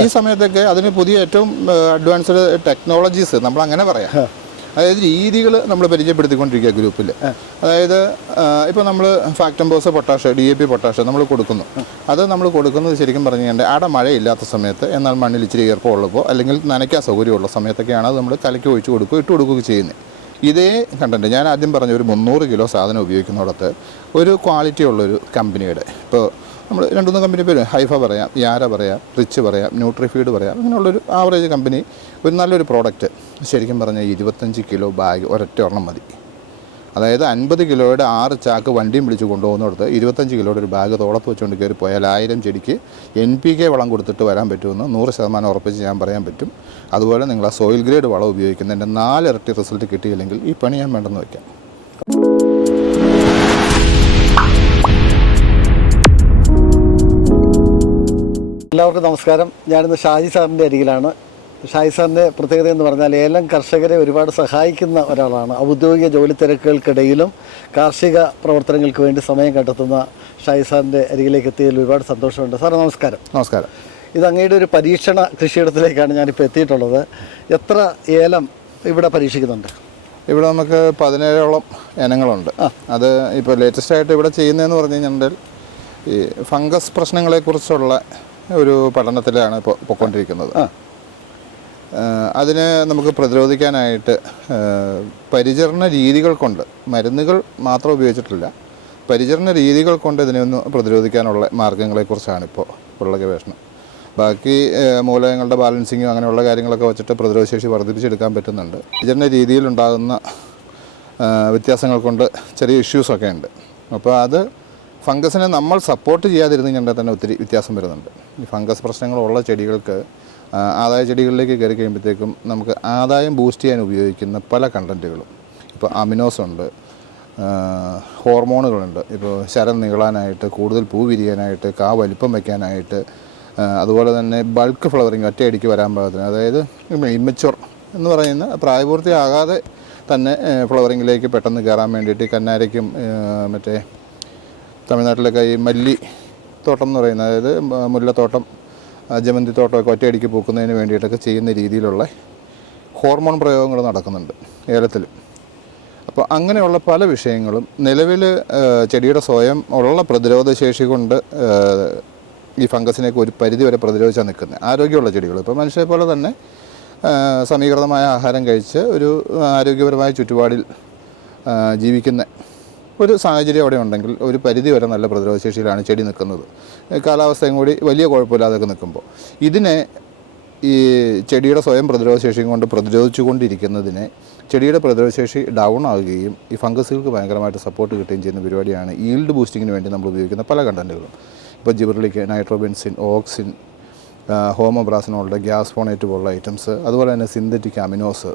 ഈ സമയത്തൊക്കെ അതിന് പുതിയ ഏറ്റവും അഡ്വാൻസ്ഡ് ടെക്നോളജീസ് നമ്മൾ അങ്ങനെ പറയാം. അതായത് രീതികൾ നമ്മൾ പരിചയപ്പെടുത്തിക്കൊണ്ടിരിക്കുക ഗ്രൂപ്പിൽ അതായത് ഇപ്പോൾ നമ്മൾ Factamfos potash D A P potash നമ്മൾ കൊടുക്കുന്നു. അത് നമ്മൾ കൊടുക്കുന്നത് ശരിക്കും പറഞ്ഞു കഴിഞ്ഞാൽ അവിടെ മഴയില്ലാത്ത സമയത്ത് എന്നാൽ മണ്ണിൽ ഇച്ചിരി ഈർപ്പം ഉള്ളപ്പോൾ അല്ലെങ്കിൽ നനയ്ക്കാൻ സൗകര്യമുള്ള സമയത്തൊക്കെയാണ് അത് നമ്മൾ കലക്കി ഒഴിച്ച് കൊടുക്കുക ഇട്ട് കൊടുക്കുകയൊക്കെ ചെയ്യുന്നത് ഇതേ കണ്ടന്റ് ഞാൻ ആദ്യം പറഞ്ഞ ഒരു മുന്നൂറ് കിലോ സാധനം ഉപയോഗിക്കുന്നിടത്ത് ഒരു ക്വാളിറ്റി ഉള്ളൊരു കമ്പനിയുടെ ഇപ്പോൾ നമ്മൾ രണ്ടുമൂന്ന് കമ്പനി പേര് ഹൈഫ പറയാം യാര പറയാം റിച്ച് പറയാം ന്യൂട്രിഫീഡ് പറയാം അങ്ങനെയുള്ളൊരു ആവറേജ് കമ്പനി ഒരു നല്ലൊരു പ്രോഡക്റ്റ്. ശരിക്കും പറഞ്ഞാൽ ഇരുപത്തഞ്ച് കിലോ ബാഗ് ഒരൊറ്റ ഒരെണ്ണം മതി. അതായത് അൻപത് കിലോയുടെ ആറ് ചാക്ക് വണ്ടിയും പിടിച്ച് കൊണ്ടുപോകുന്നിടത്ത് ഇരുപത്തഞ്ച് കിലോയുടെ ഒരു ബാഗ് തോളത്ത് വെച്ചുകൊണ്ട് കയറി പോയാൽ ആയിരം ചെടിക്ക് എൻ പി കെ വളം കൊടുത്തിട്ട് വരാൻ പറ്റുമെന്ന് നൂറ് ശതമാനം ഉറപ്പിച്ച് ഞാൻ പറയാൻ പറ്റും. അതുപോലെ നിങ്ങൾ ആ സോയിൽ ഗ്രേഡ് വളം ഉപയോഗിക്കുന്നതിന്റെ നാലിരട്ടി റിസൾട്ട് കിട്ടിയില്ലെങ്കിൽ ഈ പണി ഞാൻ വേണ്ടെന്ന് വയ്ക്കാം. എല്ലാവർക്കും നമസ്കാരം. ഞാനിന്ന് ഷാജി സാറിന്റെ അരികിലാണ്. ഷാജി സാറിന്റെ പ്രത്യേകത എന്ന് പറഞ്ഞാൽ ഏലം കർഷകരെ ഒരുപാട് സഹായിക്കുന്ന ഒരാളാണ്. ഔദ്യോഗിക ജോലി തിരക്കുകൾക്കിടയിലും കാർഷിക പ്രവർത്തനങ്ങൾക്ക് വേണ്ടി സമയം കണ്ടെത്തുന്ന ഷാജി സാറിന്റെ അരികിലേക്ക് എത്തിയതിൽ ഒരുപാട് സന്തോഷമുണ്ട്. സാർ നമസ്കാരം. നമസ്കാരം. ഇത് അങ്ങയുടെ ഒരു പരീക്ഷണ കൃഷിയിടത്തിലേക്കാണ് ഞാനിപ്പോൾ എത്തിയിട്ടുള്ളത്. എത്ര ഏലം ഇവിടെ പരീക്ഷിക്കുന്നുണ്ട്? ഇവിടെ നമുക്ക് പതിനേഴോളം ഇനങ്ങളുണ്ട്. അത് ഇപ്പോൾ ലേറ്റസ്റ്റ് ആയിട്ട് ഇവിടെ ചെയ്യുന്നതെന്ന് പറഞ്ഞു കഴിഞ്ഞാൽ ഈ ഫംഗസ് പ്രശ്നങ്ങളെക്കുറിച്ചുള്ള ഒരു പഠനത്തിലാണ് ഇപ്പോൾ പൊയ്ക്കൊണ്ടിരിക്കുന്നത് അതിനെ നമുക്ക് പ്രതിരോധിക്കാനായിട്ട് പരിചരണ രീതികൾ കൊണ്ട് മരുന്നുകൾ മാത്രം ഉപയോഗിച്ചിട്ടില്ല. പരിചരണ രീതികൾ കൊണ്ട് ഇതിനെ ഒന്ന് പ്രതിരോധിക്കാനുള്ള മാർഗങ്ങളെക്കുറിച്ചാണ് ഇപ്പോൾ ഉള്ള ഗവേഷണം. ബാക്കി മൂലകങ്ങളുടെ ബാലൻസിങ്ങും അങ്ങനെയുള്ള കാര്യങ്ങളൊക്കെ വെച്ചിട്ട് പ്രതിരോധശേഷി വർദ്ധിപ്പിച്ചെടുക്കാൻ പറ്റുന്നുണ്ട്. പരിചരണ രീതിയിലുണ്ടാകുന്ന വ്യത്യാസങ്ങൾ കൊണ്ട് ചെറിയ ഇഷ്യൂസൊക്കെ ഉണ്ട്. അപ്പോൾ അത് ഫംഗസിനെ നമ്മൾ സപ്പോർട്ട് ചെയ്യാതിരുന്നു കഴിഞ്ഞാൽ തന്നെ ഒത്തിരി വ്യത്യാസം വരുന്നുണ്ട്. ഈ ഫംഗസ് പ്രശ്നങ്ങളുള്ള ചെടികൾക്ക് ആദായ ചെടികളിലേക്ക് കയറി കഴിയുമ്പോഴത്തേക്കും നമുക്ക് ആദായം ബൂസ്റ്റ് ചെയ്യാൻ ഉപയോഗിക്കുന്ന പല കണ്ടന്റുകളും ഇപ്പോൾ അമിനോസ് ഉണ്ട് ഹോർമോണുകളുണ്ട് ഇപ്പോൾ ശരം നീളാനായിട്ട് കൂടുതൽ പൂ വിരിയാനായിട്ട് കാ വലിപ്പം വയ്ക്കാനായിട്ട് അതുപോലെ തന്നെ ബൾക്ക് ഫ്ലവറിങ് ഒറ്റയടിക്ക് വരാൻ പാകത്തിന് അതായത് ഇമ്മച്ചുവർ എന്ന് പറയുന്ന പ്രായപൂർത്തിയാകാതെ തന്നെ ഫ്ലവറിങ്ങിലേക്ക് പെട്ടെന്ന് കയറാൻ വേണ്ടിയിട്ട് കന്നാരയ്ക്കും മറ്റേ തമിഴ്നാട്ടിലൊക്കെ ഈ മല്ലി തോട്ടം എന്ന് പറയുന്നത് അതായത് മുല്ലത്തോട്ടം ജമന്തി തോട്ടമൊക്കെ ഒറ്റയടിക്ക് പൂക്കുന്നതിന് വേണ്ടിയിട്ടൊക്കെ ചെയ്യുന്ന രീതിയിലുള്ള ഹോർമോൺ പ്രയോഗങ്ങൾ നടക്കുന്നുണ്ട് ഏലത്തിൽ. അപ്പോൾ അങ്ങനെയുള്ള പല വിഷയങ്ങളും നിലവിൽ ചെടിയുടെ സ്വയം ഉള്ള പ്രതിരോധ ശേഷി കൊണ്ട് ഈ ഫംഗസിനെയൊക്കെ ഒരു പരിധി വരെ പ്രതിരോധിച്ചാണ് നിൽക്കുന്നത്. ആരോഗ്യമുള്ള ചെടികൾ. ഇപ്പോൾ മനുഷ്യരെ പോലെ തന്നെ സമീകൃതമായ ആഹാരം കഴിച്ച് ഒരു ആരോഗ്യപരമായ ചുറ്റുപാടിൽ ജീവിക്കുന്ന ഒരു സാഹചര്യം അവിടെ ഉണ്ടെങ്കിൽ ഒരു പരിധി വരെ നല്ല പ്രതിരോധശേഷിയിലാണ് ചെടി നിൽക്കുന്നത്. കാലാവസ്ഥയും കൂടി വലിയ കുഴപ്പമില്ലാതൊക്കെ നിൽക്കുമ്പോൾ. ഇതിനെ ഈ ചെടിയുടെ സ്വയം പ്രതിരോധശേഷിയും കൊണ്ട് പ്രതിരോധിച്ചുകൊണ്ടിരിക്കുന്നതിനെ ചെടിയുടെ പ്രതിരോധശേഷി ഡൗൺ ആവുകയും ഈ ഫംഗസുകൾക്ക് ഭയങ്കരമായിട്ട് സപ്പോർട്ട് കിട്ടുകയും ചെയ്യുന്ന പരിപാടിയാണ് ഈൽഡ് ബൂസ്റ്റിങ്ങിന് വേണ്ടി നമ്മൾ ഉപയോഗിക്കുന്ന പല കണ്ടന്റുകളും ഇപ്പോൾ ജിബ്രലിക്ക് നൈട്രോബെൻസിൻ ഓക്സിൻ ഹോമോബ്രാസിനോളുടെ ഗ്യാസ് ഫോണേറ്റ് പോലുള്ള ഐറ്റംസ് അതുപോലെ തന്നെ സിന്തറ്റിക് അമിനോസ്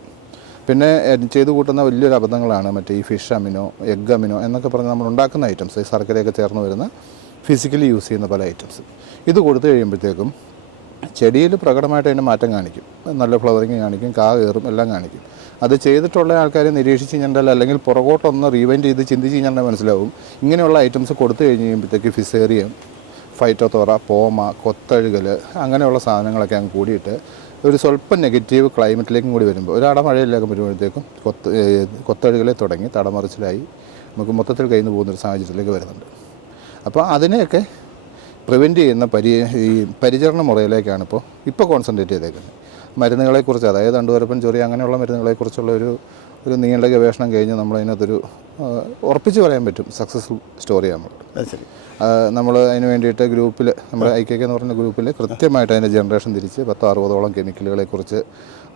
പിന്നെ ചെയ്തു കൂട്ടുന്ന വലിയൊരു അബദ്ധങ്ങളാണ് മറ്റേ ഈ ഫിഷ് അമിനോ എഗ് അമിനോ എന്നൊക്കെ പറഞ്ഞ് നമ്മൾ ഉണ്ടാക്കുന്ന ഐറ്റംസ് ഈ ശർക്കരയൊക്കെ ചേർന്ന് വരുന്ന ഫിസിക്കലി യൂസ് ചെയ്യുന്ന പല ഐറ്റംസ് ഇത് കൊടുത്തു കഴിയുമ്പോഴത്തേക്കും ചെടിയിൽ പ്രകടമായിട്ട് അതിന് മാറ്റം കാണിക്കും. നല്ല ഫ്ലവറിങ് കാണിക്കും കാ കയറും എല്ലാം കാണിക്കും. അത് ചെയ്തിട്ടുള്ള ആൾക്കാരെ നിരീക്ഷിച്ച് കഴിഞ്ഞാൽ അല്ലെങ്കിൽ പുറകോട്ടൊന്ന് റീവൈൻഡ് ചെയ്ത് ചിന്തിച്ച് കഴിഞ്ഞാൽ മനസ്സിലാവും. ഇങ്ങനെയുള്ള ഐറ്റംസ് കൊടുത്തു കഴിഞ്ഞ് കഴിയുമ്പോഴത്തേക്ക് ഫിസേറിയം ഫൈറ്റോത്തോറ പോമ കൊത്തഴുകൽ അങ്ങനെയുള്ള സാധനങ്ങളൊക്കെ അങ്ങ് കൂടിയിട്ട് ഒരു സ്വല്പം നെഗറ്റീവ് ക്ലൈമറ്റിലേക്കും കൂടി വരുമ്പോൾ ഒരാട അടമഴയിലേക്ക് വരുമ്പോഴത്തേക്കും കൊത്ത് കൊത്തഴുകളെ തുടങ്ങി തടമറിച്ചിലായി നമുക്ക് മൊത്തത്തിൽ കഴിഞ്ഞു പോകുന്നൊരു സാഹചര്യത്തിലേക്ക് വരുന്നുണ്ട്. അപ്പോൾ അതിനെയൊക്കെ പ്രിവെന്റ് ചെയ്യുന്ന പരി ഈ പരിചരണ മുറയിലേക്കാണ് ഇപ്പോൾ ഇപ്പോൾ കോൺസെൻട്രേറ്റ് ചെയ്തേക്കുന്നത്. മരുന്നുകളെക്കുറിച്ച് അതായത് അണ്ടുവരപ്പൻ ചൊറി അങ്ങനെയുള്ള മരുന്നുകളെക്കുറിച്ചുള്ള ഒരു ഒരു നീണ്ട ഗവേഷണം കഴിഞ്ഞ് നമ്മളതിനകത്തൊരു ഉറപ്പിച്ച് പറയാൻ പറ്റും സക്സസ്ഫുൾ സ്റ്റോറിയാണ് നമ്മൾ ശരി. നമ്മൾ അതിന് വേണ്ടിയിട്ട് ഗ്രൂപ്പിൽ നമ്മുടെ ഐ കെ എന്ന് പറഞ്ഞ ഗ്രൂപ്പിൽ കൃത്യമായിട്ട് അതിന്റെ ജനറേഷൻ തിരിച്ച് പത്തോ അറുപതോളം കെമിക്കലുകളെക്കുറിച്ച്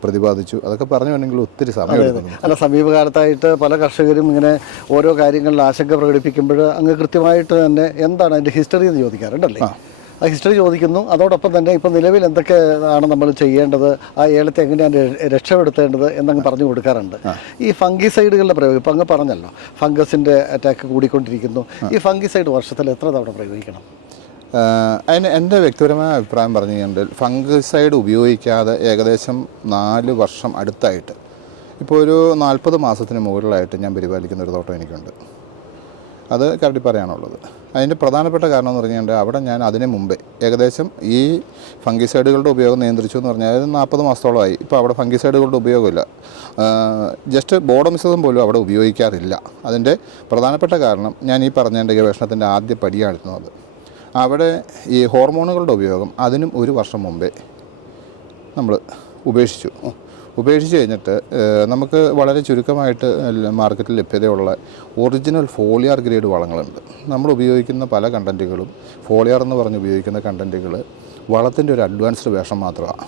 പ്രതിപാദിച്ചു. അതൊക്കെ പറഞ്ഞു വേണമെങ്കിൽ ഒത്തിരി സമയം അല്ല സമീപകാലത്തായിട്ട് പല കർഷകരും ഇങ്ങനെ ഓരോ കാര്യങ്ങളിൽ ആശങ്ക പ്രകടിപ്പിക്കുമ്പോൾ അങ്ങ് കൃത്യമായിട്ട് തന്നെ എന്താണ് അതിന്റെ ഹിസ്റ്ററി എന്ന് ചോദിക്കാറുണ്ടല്ലേ? ഹിസ്റ്ററി ചോദിക്കുന്നു. അതോടൊപ്പം തന്നെ ഇപ്പം നിലവിൽ എന്തൊക്കെ ആണ് നമ്മൾ ചെയ്യേണ്ടത്? ആ ഏലത്തെ എങ്ങനെയാണ് രക്ഷപ്പെടുത്തേണ്ടത് എന്നങ്ങ് പറഞ്ഞു കൊടുക്കാറുണ്ട്. ഈ ഫംഗിസൈഡുകളുടെ പ്രയോഗം ഇപ്പം അങ്ങ് പറഞ്ഞല്ലോ ഫംഗസിന്റെ അറ്റാക്ക് കൂടിക്കൊണ്ടിരിക്കുന്നു. ഈ ഫംഗിസൈഡ് വർഷത്തിൽ എത്ര തവണ പ്രയോഗിക്കണം? അതിന് എന്റെ വ്യക്തിപരമായ അഭിപ്രായം പറഞ്ഞു കഴിഞ്ഞാൽ ഫംഗിസൈഡ് ഉപയോഗിക്കാതെ ഏകദേശം നാല് വർഷം അടുത്തായിട്ട് ഇപ്പോൾ ഒരു നാൽപ്പത് മാസത്തിന് മുകളിലായിട്ട് ഞാൻ പരിപാലിക്കുന്ന ഒരു തോട്ടം എനിക്കുണ്ട്. അത് കരടിപ്പറയാണുള്ളത്. അതിന്റെ പ്രധാനപ്പെട്ട കാരണം എന്ന് പറഞ്ഞാൽ അവിടെ ഞാൻ അതിന് മുമ്പേ ഏകദേശം ഈ ഫംഗിസൈഡുകളുടെ ഉപയോഗം നിയന്ത്രിച്ചു എന്ന് പറഞ്ഞാൽ അതായത് നാൽപ്പത് മാസത്തോളമായി. ഇപ്പോൾ അവിടെ ഫംഗിസൈഡുകളുടെ ഉപയോഗമില്ല. ജസ്റ്റ് ബോഡമിസതും പോലും അവിടെ ഉപയോഗിക്കാറില്ല. അതിന്റെ പ്രധാനപ്പെട്ട കാരണം ഞാൻ ഈ പറഞ്ഞ എന്റെ ഗവേഷണത്തിന്റെ ആദ്യ പടിയായിരുന്നു അത്. അവിടെ ഈ ഹോർമോണുകളുടെ ഉപയോഗം അതിനും ഒരു വർഷം മുമ്പേ നമ്മൾ ഉപേക്ഷിച്ചു. ഉപേക്ഷിച്ച് കഴിഞ്ഞിട്ട് നമുക്ക് വളരെ ചുരുക്കമായിട്ട് മാർക്കറ്റിൽ ലഭ്യതയുള്ള ഒറിജിനൽ ഫോളിയാർ ഗ്രേഡ് വളങ്ങളുണ്ട്. നമ്മൾ ഉപയോഗിക്കുന്ന പല കണ്ടന്റുകളും ഫോളിയാർ എന്ന് പറഞ്ഞ് ഉപയോഗിക്കുന്ന കണ്ടന്റുകൾ വളത്തിന്റെ ഒരു അഡ്വാൻസ്ഡ് വേഷം മാത്രമാണ്.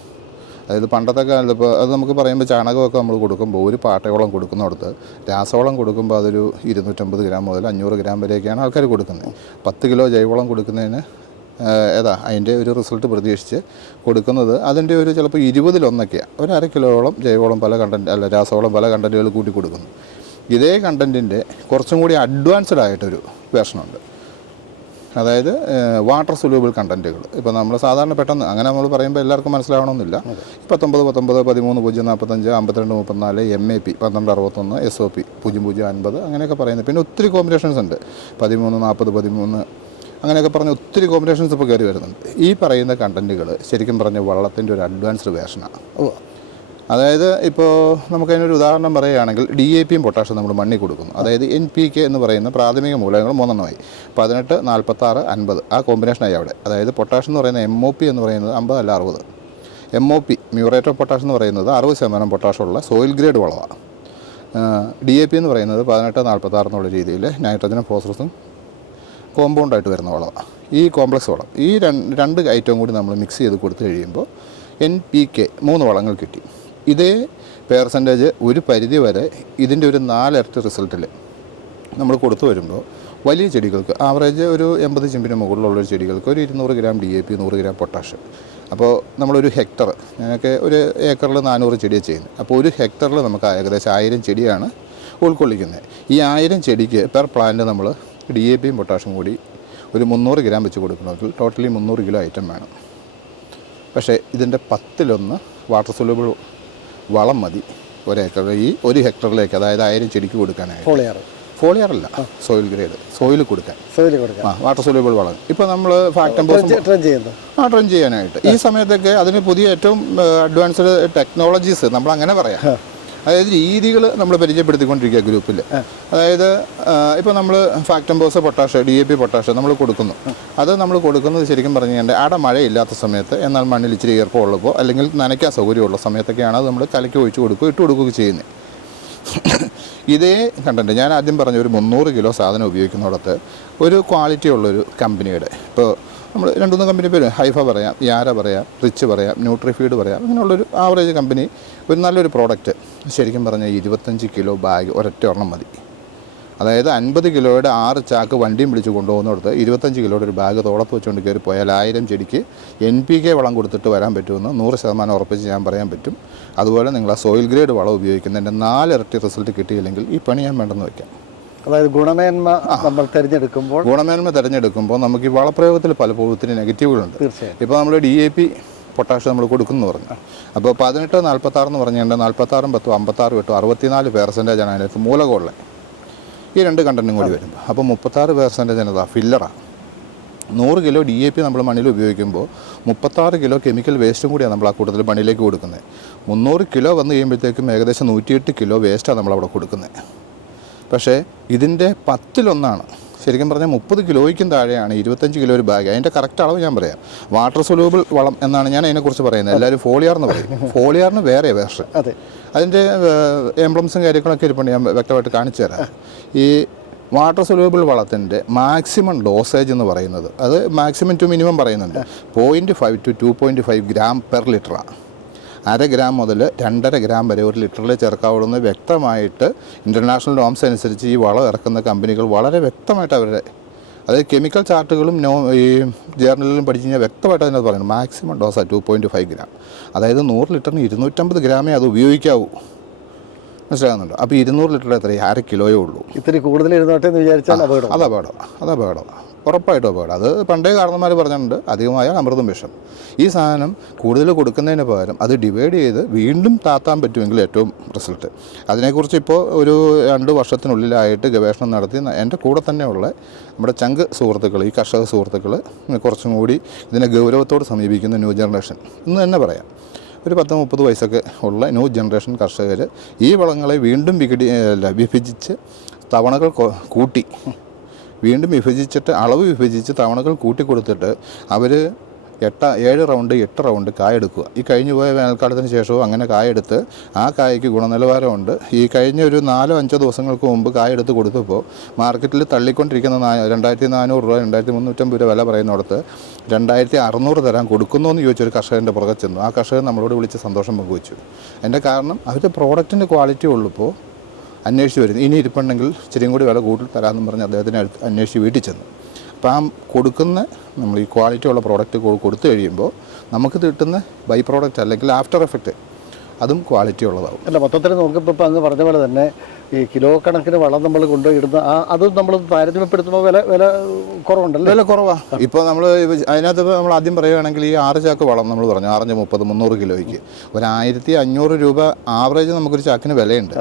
അതായത് പണ്ടത്തെ കാലത്ത് ഇപ്പോൾ അത് നമുക്ക് പറയുമ്പോൾ ചാണകമൊക്കെ നമ്മൾ കൊടുക്കുമ്പോൾ ഒരു പാട്ടയോളം കൊടുക്കുന്നിടത്ത് രാസവളം കൊടുക്കുമ്പോൾ അതൊരു ഇരുന്നൂറ്റമ്പത് ഗ്രാം മുതൽ അഞ്ഞൂറ് ഗ്രാം വരെയൊക്കെയാണ് ആൾക്കാർ കൊടുക്കുന്നത്. പത്ത് കിലോ ജൈവവളം കൊടുക്കുന്നതിന് ഏതാ അതിന്റെ ഒരു റിസൾട്ട് പ്രതീക്ഷിച്ച് കൊടുക്കുന്നത്. അതിന്റെ ഒരു ചിലപ്പോൾ ഇരുപതിലൊന്നൊക്കെയാണ് ഒരു അര കിലോളം ജൈവവളം പല കണ്ടന്റ് അല്ല രാസവളം പല കണ്ടന്റുകൾ കൂട്ടി കൊടുക്കുന്നു. ഇതേ കണ്ടന്റിന്റെ കുറച്ചും കൂടി അഡ്വാൻസ്ഡ് ആയിട്ടൊരു വേർഷനുണ്ട് അതായത് വാട്ടർ സൊല്യൂബിൾ കണ്ടന്റുകൾ ഇപ്പോൾ നമ്മൾ സാധാരണ പെട്ടെന്ന് അങ്ങനെ നമ്മൾ പറയുമ്പോൾ എല്ലാവർക്കും മനസ്സിലാവണമെന്നില്ല. പത്തൊമ്പത് പത്തൊമ്പത് പതിമൂന്ന് പൂജ്യം നാൽപ്പത്തഞ്ച് അമ്പത്തിരണ്ട് മുപ്പത്തിനാല് എം എ പി പന്ത്രണ്ട് അറുപത്തൊന്ന് എസ് ഒ പി പൂജ്യം പൂജ്യം അൻപത് അങ്ങനെയൊക്കെ പറയുന്നത്. പിന്നെ ഒത്തിരി കോമ്പിനേഷൻസ് ഉണ്ട്. പതിമൂന്ന് നാൽപ്പത് പതിമൂന്ന് അങ്ങനെയൊക്കെ പറഞ്ഞ് ഒത്തിരി കോമ്പിനേഷൻസ് ഇപ്പോൾ കയറി വരുന്നുണ്ട്. ഈ പറയുന്ന കണ്ടന്റുകൾ ശരിക്കും പറഞ്ഞ വള്ളത്തിന്റെ ഒരു അഡ്വാൻസ്ഡ് വേർഷനാണ് അതായത് ഇപ്പോൾ നമുക്കതിനൊരു ഉദാഹരണം പറയുകയാണെങ്കിൽ ഡി എ പിയും പൊട്ടാഷ്യം നമ്മൾ മണ്ണി കൊടുക്കുന്നു. അതായത് എൻ പി കെ എന്ന് പറയുന്ന പ്രാഥമിക മൂലകങ്ങൾ മൂന്നെണ്ണമായി. പതിനെട്ട് നാൽപ്പത്താറ് അൻപത് ആ കോമ്പിനേഷനായി അവിടെ. അതായത് പൊട്ടാഷ്യം എന്ന് പറയുന്ന എം ഒ പി എന്ന് പറയുന്നത് അമ്പത് അല്ല അറുപത്. M O P muriate of potash എന്ന് പറയുന്നത് അറുപത് ശതമാനം പൊട്ടാഷുള്ള സോയിൽ ഗ്രേഡ് വളമാണ് ഡി എ പി എന്ന് പറയുന്നത് പതിനെട്ട് നാൽപ്പത്താറ് എന്നുള്ള രീതിയിൽ നൈട്രജനും ഫോസ്ഫറസും കോമ്പൗണ്ടായിട്ട് വരുന്ന വളമാണ് ഈ കോംപ്ലക്സ് വളം. ഈ രണ്ട് ഐറ്റവും കൂടി നമ്മൾ മിക്സ് ചെയ്ത് കൊടുത്തു കഴിയുമ്പോൾ എൻ പി കെ മൂന്ന് വളങ്ങൾ കിട്ടി. ഇതേ പേഴ്സന്റേജ് ഒരു പരിധി വരെ ഇതിന്റെ ഒരു നാലിരട്ടി റിസൾട്ടിൽ നമ്മൾ കൊടുത്തു വരുമ്പോൾ വലിയ ചെടികൾക്ക് ആവറേജ് ഒരു എൺപത് ചെമ്പിന് മുകളിലുള്ള ചെടികൾക്ക് ഒരു ഇരുന്നൂറ് ഗ്രാം ഡി എ പി നൂറ് ഗ്രാം പൊട്ടാഷ് അപ്പോൾ നമ്മളൊരു ഹെക്ടർ ഞാനൊക്കെ ഒരു ഏക്കറിൽ നാനൂറ് ചെടിയാണ് ചെയ്യുന്നത്. അപ്പോൾ ഒരു ഹെക്ടറിൽ നമുക്ക് ഏകദേശം ആയിരം ചെടിയാണ് ഉൾക്കൊള്ളിക്കുന്നത്. ഈ ആയിരം ചെടിക്ക് പെർ പ്ലാന്റ് നമ്മൾ ഡി എ പിയും പൊട്ടാഷും കൂടി ഒരു മുന്നൂറ് ഗ്രാം വെച്ച് കൊടുക്കണമെങ്കിൽ ടോട്ടലി മുന്നൂറ് കിലോ ഐറ്റം വേണം. പക്ഷേ ഇതിന്റെ പത്തിലൊന്ന് വാട്ടർ സൊല്യൂബിൾ വളം മതി. ഒരേക്കർ ഈ ഒരു ഹെക്ടറിലേക്ക് അതായത് ആയിരം ചെടിക്ക് കൊടുക്കാനായി ഫോളിയാർ ഫോളിയാറല്ല സോയിൽ ഗ്രേഡ് സോയിൽ കൊടുക്കാൻ. സോയിൽ കൊടുക്കാം ആ വാട്ടർ സൊല്യൂബിൾ വളം. ഇപ്പോൾ നമ്മൾ ചെയ്യുന്നത് ആ ട്രെൻ ചെയ്യാനായിട്ട്. ഈ സമയത്തൊക്കെ അതിന് പുതിയ ഏറ്റവും അഡ്വാൻസ്ഡ് ടെക്നോളജീസ് നമ്മൾ അങ്ങനെ പറയാം. അതായത് രീതികൾ നമ്മൾ പരിചയപ്പെടുത്തിക്കൊണ്ടിരിക്കുക ഗ്രൂപ്പിൽ അതായത് ഇപ്പോൾ നമ്മൾ Factamfos potash D A P potash നമ്മൾ കൊടുക്കുന്നു. അത് നമ്മൾ കൊടുക്കുന്നത് ശരിക്കും പറഞ്ഞു കഴിഞ്ഞാൽ അവിടെ മഴയില്ലാത്ത സമയത്ത് എന്നാൽ മണ്ണിൽ ഇച്ചിരി ഈർപ്പമുള്ളപ്പോൾ അല്ലെങ്കിൽ നനയ്ക്കാൻ സൗകര്യമുള്ള സമയത്തൊക്കെയാണ് അത് നമ്മൾ കലക്കി ഒഴിച്ചു കൊടുക്കുക ഇട്ട് കൊടുക്കുകയൊക്കെ ചെയ്യുന്നത് ഇതേ കണ്ടന്റ് ഞാൻ ആദ്യം പറഞ്ഞ ഒരു മുന്നൂറ് കിലോ സാധനം ഉപയോഗിക്കുന്നിടത്ത് ഒരു ക്വാളിറ്റി ഉള്ളൊരു കമ്പനിയുടെ ഇപ്പോൾ നമ്മൾ രണ്ടുമൂന്ന് കമ്പനി പേര് ഹൈഫ പറയാം യാര പറയാം റിച്ച് പറയാം ന്യൂട്രിഫീഡ് പറയാം അങ്ങനെയുള്ളൊരു ആവറേജ് കമ്പനി ഒരു നല്ലൊരു പ്രോഡക്റ്റ്. ശരിക്കും പറഞ്ഞാൽ ഇരുപത്തഞ്ച് കിലോ ബാഗ് ഒരൊറ്റ ഒരെണ്ണം മതി. അതായത് അൻപത് കിലോയുടെ ആറ് ചാക്ക് വണ്ടിയും പിടിച്ച് കൊണ്ടുപോകുന്നിടത്ത് ഇരുപത്തഞ്ച് കിലോയുടെ ഒരു ബാഗ് തോളത്ത് വെച്ചുകൊണ്ട് കയറി പോയാൽ ആയിരം ചെടിക്ക് എൻ പി കെ വളം കൊടുത്തിട്ട് വരാൻ പറ്റുമെന്ന് നൂറ് ശതമാനം ഉറപ്പിച്ച് ഞാൻ പറയാൻ പറ്റും. അതുപോലെ നിങ്ങൾ ആ സോയിൽ ഗ്രേഡ് വളം ഉപയോഗിക്കുന്നതിന്റെ നാലിരട്ടി റിസൾട്ട് കിട്ടിയില്ലെങ്കിൽ ഈ പണി ഞാൻ വേണ്ടെന്ന് വയ്ക്കാം. അതായത് ഗുണമേന്മ നമ്മൾ തിരഞ്ഞെടുക്കുമ്പോൾ ഗുണമേന്മ തിരഞ്ഞെടുക്കുമ്പോൾ നമുക്ക് ഈ വളപ്രയോഗത്തിൽ പലപ്പോഴും ഒത്തിരി നെഗറ്റീവുകളുണ്ട് ഇപ്പോൾ നമ്മൾ ഡി എ പി പൊട്ടാഷ്യം നമ്മൾ കൊടുക്കുന്നു പറഞ്ഞു. അപ്പോൾ പതിനെട്ട് നാൽപ്പത്താറ് എന്ന് പറഞ്ഞുകൊണ്ട് നാൽപ്പത്താറും പത്തും അമ്പത്താറും എട്ടും അറുപത്തിനാല് പെർസെന്റേജാണ് അതിനകത്ത് മൂലകമുള്ളത് ഈ രണ്ട് കണ്ടന്റും കൂടി വരുമ്പോൾ അപ്പോൾ മുപ്പത്താറ് പെർസെന്റേജ് എന്നതാ ഫില്ലറാണ് നൂറ് കിലോ ഡി എ പി നമ്മൾ മണ്ണിൽ ഉപയോഗിക്കുമ്പോൾ മുപ്പത്താറ് കിലോ കെമിക്കൽ വേസ്റ്റും കൂടിയാണ് നമ്മൾ ആ കൂട്ടത്തിൽ മണ്ണിലേക്ക് കൊടുക്കുന്നത്. മുന്നൂറ് കിലോ വന്നു കഴിയുമ്പോഴത്തേക്കും ഏകദേശം നൂറ്റിയെട്ട് കിലോ വേസ്റ്റാണ് നമ്മൾ അവിടെ കൊടുക്കുന്നത്. പക്ഷേ ഇതിന്റെ പത്തിലൊന്നാണ്. ശരിക്കും പറഞ്ഞാൽ മുപ്പത് കിലോയ്ക്കും താഴെയാണ് ഇരുപത്തഞ്ച് കിലോ ഒരു ബാഗ്. അതിന്റെ കറക്റ്റ് അളവ് ഞാൻ പറയാം. വാട്ടർ സൊലൂബിൾ വളം എന്നാണ് ഞാൻ അതിനെക്കുറിച്ച് പറയുന്നത്. എല്ലാവരും ഫോളിയാർ എന്ന് പറയും. ഫോളിയാറിന് വേറെ വേർഷൻ. അതെ. അതിന്റെ എംബ്ലംസും കാര്യങ്ങളൊക്കെ ഇരിപ്പുണ്ട്. ഞാൻ വ്യക്തമായിട്ട് കാണിച്ചു തരാം. ഈ വാട്ടർ സൊലൂബിൾ വളത്തിന്റെ മാക്സിമം ഡോസേജ് എന്ന് പറയുന്നത്. അത് മാക്സിമം ടു മിനിമം പറയുന്നുണ്ട്. Point five to two point five gram per ലിറ്ററാണ് അര ഗ്രാം മുതൽ രണ്ടര ഗ്രാം വരെ ഒരു ലിറ്ററിൽ ചേർക്കാവുള്ളൂ എന്ന് വ്യക്തമായിട്ട് ഇന്റർനാഷണൽ നോംസ് അനുസരിച്ച് ഈ വളം ഇറക്കുന്ന കമ്പനികൾ വളരെ വ്യക്തമായിട്ട് അവരുടെ അതായത് കെമിക്കൽ ചാർട്ടുകളും നോ ഈ ജേർണലിലും പഠിച്ചു കഴിഞ്ഞാൽ വ്യക്തമായിട്ട് അതിനകത്ത് പറയുന്നത് മാക്സിമം ഡോസാണ് ടു പോയിന്റ് ഫൈവ് ഗ്രാം അതായത് നൂറ് ലിറ്ററിന് ഇരുന്നൂറ്റമ്പത് ഗ്രാമേ അത് ഉപയോഗിക്കാവൂ. മനസ്സിലാകുന്നുണ്ട്? അപ്പോൾ ഇരുന്നൂറ് ലിറ്റർ എത്രയും? അര കിലോയേ ഉള്ളൂ. ഇത്തിരി കൂടുതൽ ഇരുന്നോട്ടെ എന്ന് വിചാരിച്ചാൽ അപകടം അത് അപകടം. അത് അപകടം ഉറപ്പായിട്ടും അപകടം. അത് പണ്ടേ കാരണന്മാർ പറഞ്ഞിട്ടുണ്ട്. അധികമായ അമൃതം വിഷം. ഈ സാധനം കൂടുതൽ കൊടുക്കുന്നതിന് പകരം അത് ഡിവൈഡ് ചെയ്ത് വീണ്ടും താത്താൻ പറ്റുമെങ്കിൽ ഏറ്റവും റിസൾട്ട്. അതിനെക്കുറിച്ച് ഇപ്പോൾ ഒരു രണ്ട് വർഷത്തിനുള്ളിലായിട്ട് ഗവേഷണം നടത്തി എന്റെ കൂടെ തന്നെയുള്ള നമ്മുടെ ചങ്ക് സുഹൃത്തുക്കൾ ഈ കർഷക സുഹൃത്തുക്കൾ കുറച്ചും കൂടി ഇതിനെ ഗൗരവത്തോട് സമീപിക്കുന്ന ന്യൂ ജനറേഷൻ. എന്ന് തന്നെ പറയാം. ഒരു പത്ത് മുപ്പത് വയസ്സൊക്കെ ഉള്ള ന്യൂ ജനറേഷൻ കർഷകർ ഈ വളങ്ങളെ വീണ്ടും വിഘടി വിഭജിച്ച് തവണകൾ കൂട്ടി. വീണ്ടും വിഭജിച്ചിട്ട് അളവ് വിഭജിച്ച് തവണകൾ കൂട്ടിക്കൊടുത്തിട്ട് അവർ എട്ട ഏഴ് റൗണ്ട് എട്ട് റൗണ്ട് കായെടുക്കുക ഈ കഴിഞ്ഞു പോയ വേനൽക്കാലത്തിന് ശേഷവും അങ്ങനെ കായെടുത്ത് ആ കായയ്ക്ക് ഗുണനിലവാരമുണ്ട്. ഈ കഴിഞ്ഞ ഒരു നാലോ അഞ്ചോ ദിവസങ്ങൾക്ക് മുമ്പ് കായെടുത്ത് കൊടുത്തപ്പോൾ മാർക്കറ്റിൽ തള്ളിക്കൊണ്ടിരിക്കുന്ന നാ- രണ്ടായിരത്തി നാനൂറ് രൂപ രണ്ടായിരത്തി മുന്നൂറ്റമ്പത് രൂപ വില പറയുന്നിടത്ത് രണ്ടായിരത്തി അറുന്നൂറ് തരാൻ കൊടുക്കുന്നു എന്ന് ചോദിച്ചൊരു കർഷകന്റെ പുറകെ ചെന്നു. ആ കർഷകൻ നമ്മളോട് വിളിച്ച് സന്തോഷം പങ്കുവച്ചു. എന്റെ കാരണം അവരുടെ പ്രോഡക്റ്റിന്റെ ക്വാളിറ്റി ഉള്ളപ്പോൾ അന്വേഷിച്ച് വരുന്നു. ഇനി ഇരിപ്പുണ്ടെങ്കിൽ ഇച്ചിരിയും കൂടി വില കൂടുതൽ തരാമെന്ന് പറഞ്ഞ് അദ്ദേഹത്തിനെ അടുത്ത് അന്വേഷിച്ച് വീട്ടിൽ ചെന്നു. അപ്പോൾ ആ കൊടുക്കുന്ന നമ്മൾ ഈ ക്വാളിറ്റി ഉള്ള പ്രോഡക്റ്റ് കൊടുത്തു കഴിയുമ്പോൾ നമുക്ക് കിട്ടുന്ന ബൈ പ്രോഡക്റ്റ് അല്ലെങ്കിൽ ആഫ്റ്റർ എഫക്റ്റ് അതും ക്വാളിറ്റി ഉള്ളതാവും. അല്ല മൊത്തത്തിൽ നോക്കുമ്പോൾ ഇപ്പോൾ അങ്ങ് പറഞ്ഞ പോലെ തന്നെ ഈ കിലോ കണക്കിന് വളം നമ്മൾ കൊണ്ടുപോയി ഇടുന്ന ആ അത് നമ്മൾ താരതമ്യപ്പെടുത്തുമ്പോൾ വില വില കുറവുണ്ടല്ലോ? വില കുറവാണ് ഇപ്പോൾ നമ്മൾ അതിനകത്ത് ഇപ്പോൾ നമ്മൾ ആദ്യം പറയുകയാണെങ്കിൽ ഈ ആറ് ചാക്ക് വളം നമ്മൾ പറഞ്ഞു. ആറഞ്ച് മുപ്പത് മുന്നൂറ് കിലോയ്ക്ക്. ഒരു ആയിരത്തി അഞ്ഞൂറ് രൂപ ആവറേജ് നമുക്കൊരു ചാക്കിന് വിലയുണ്ട്.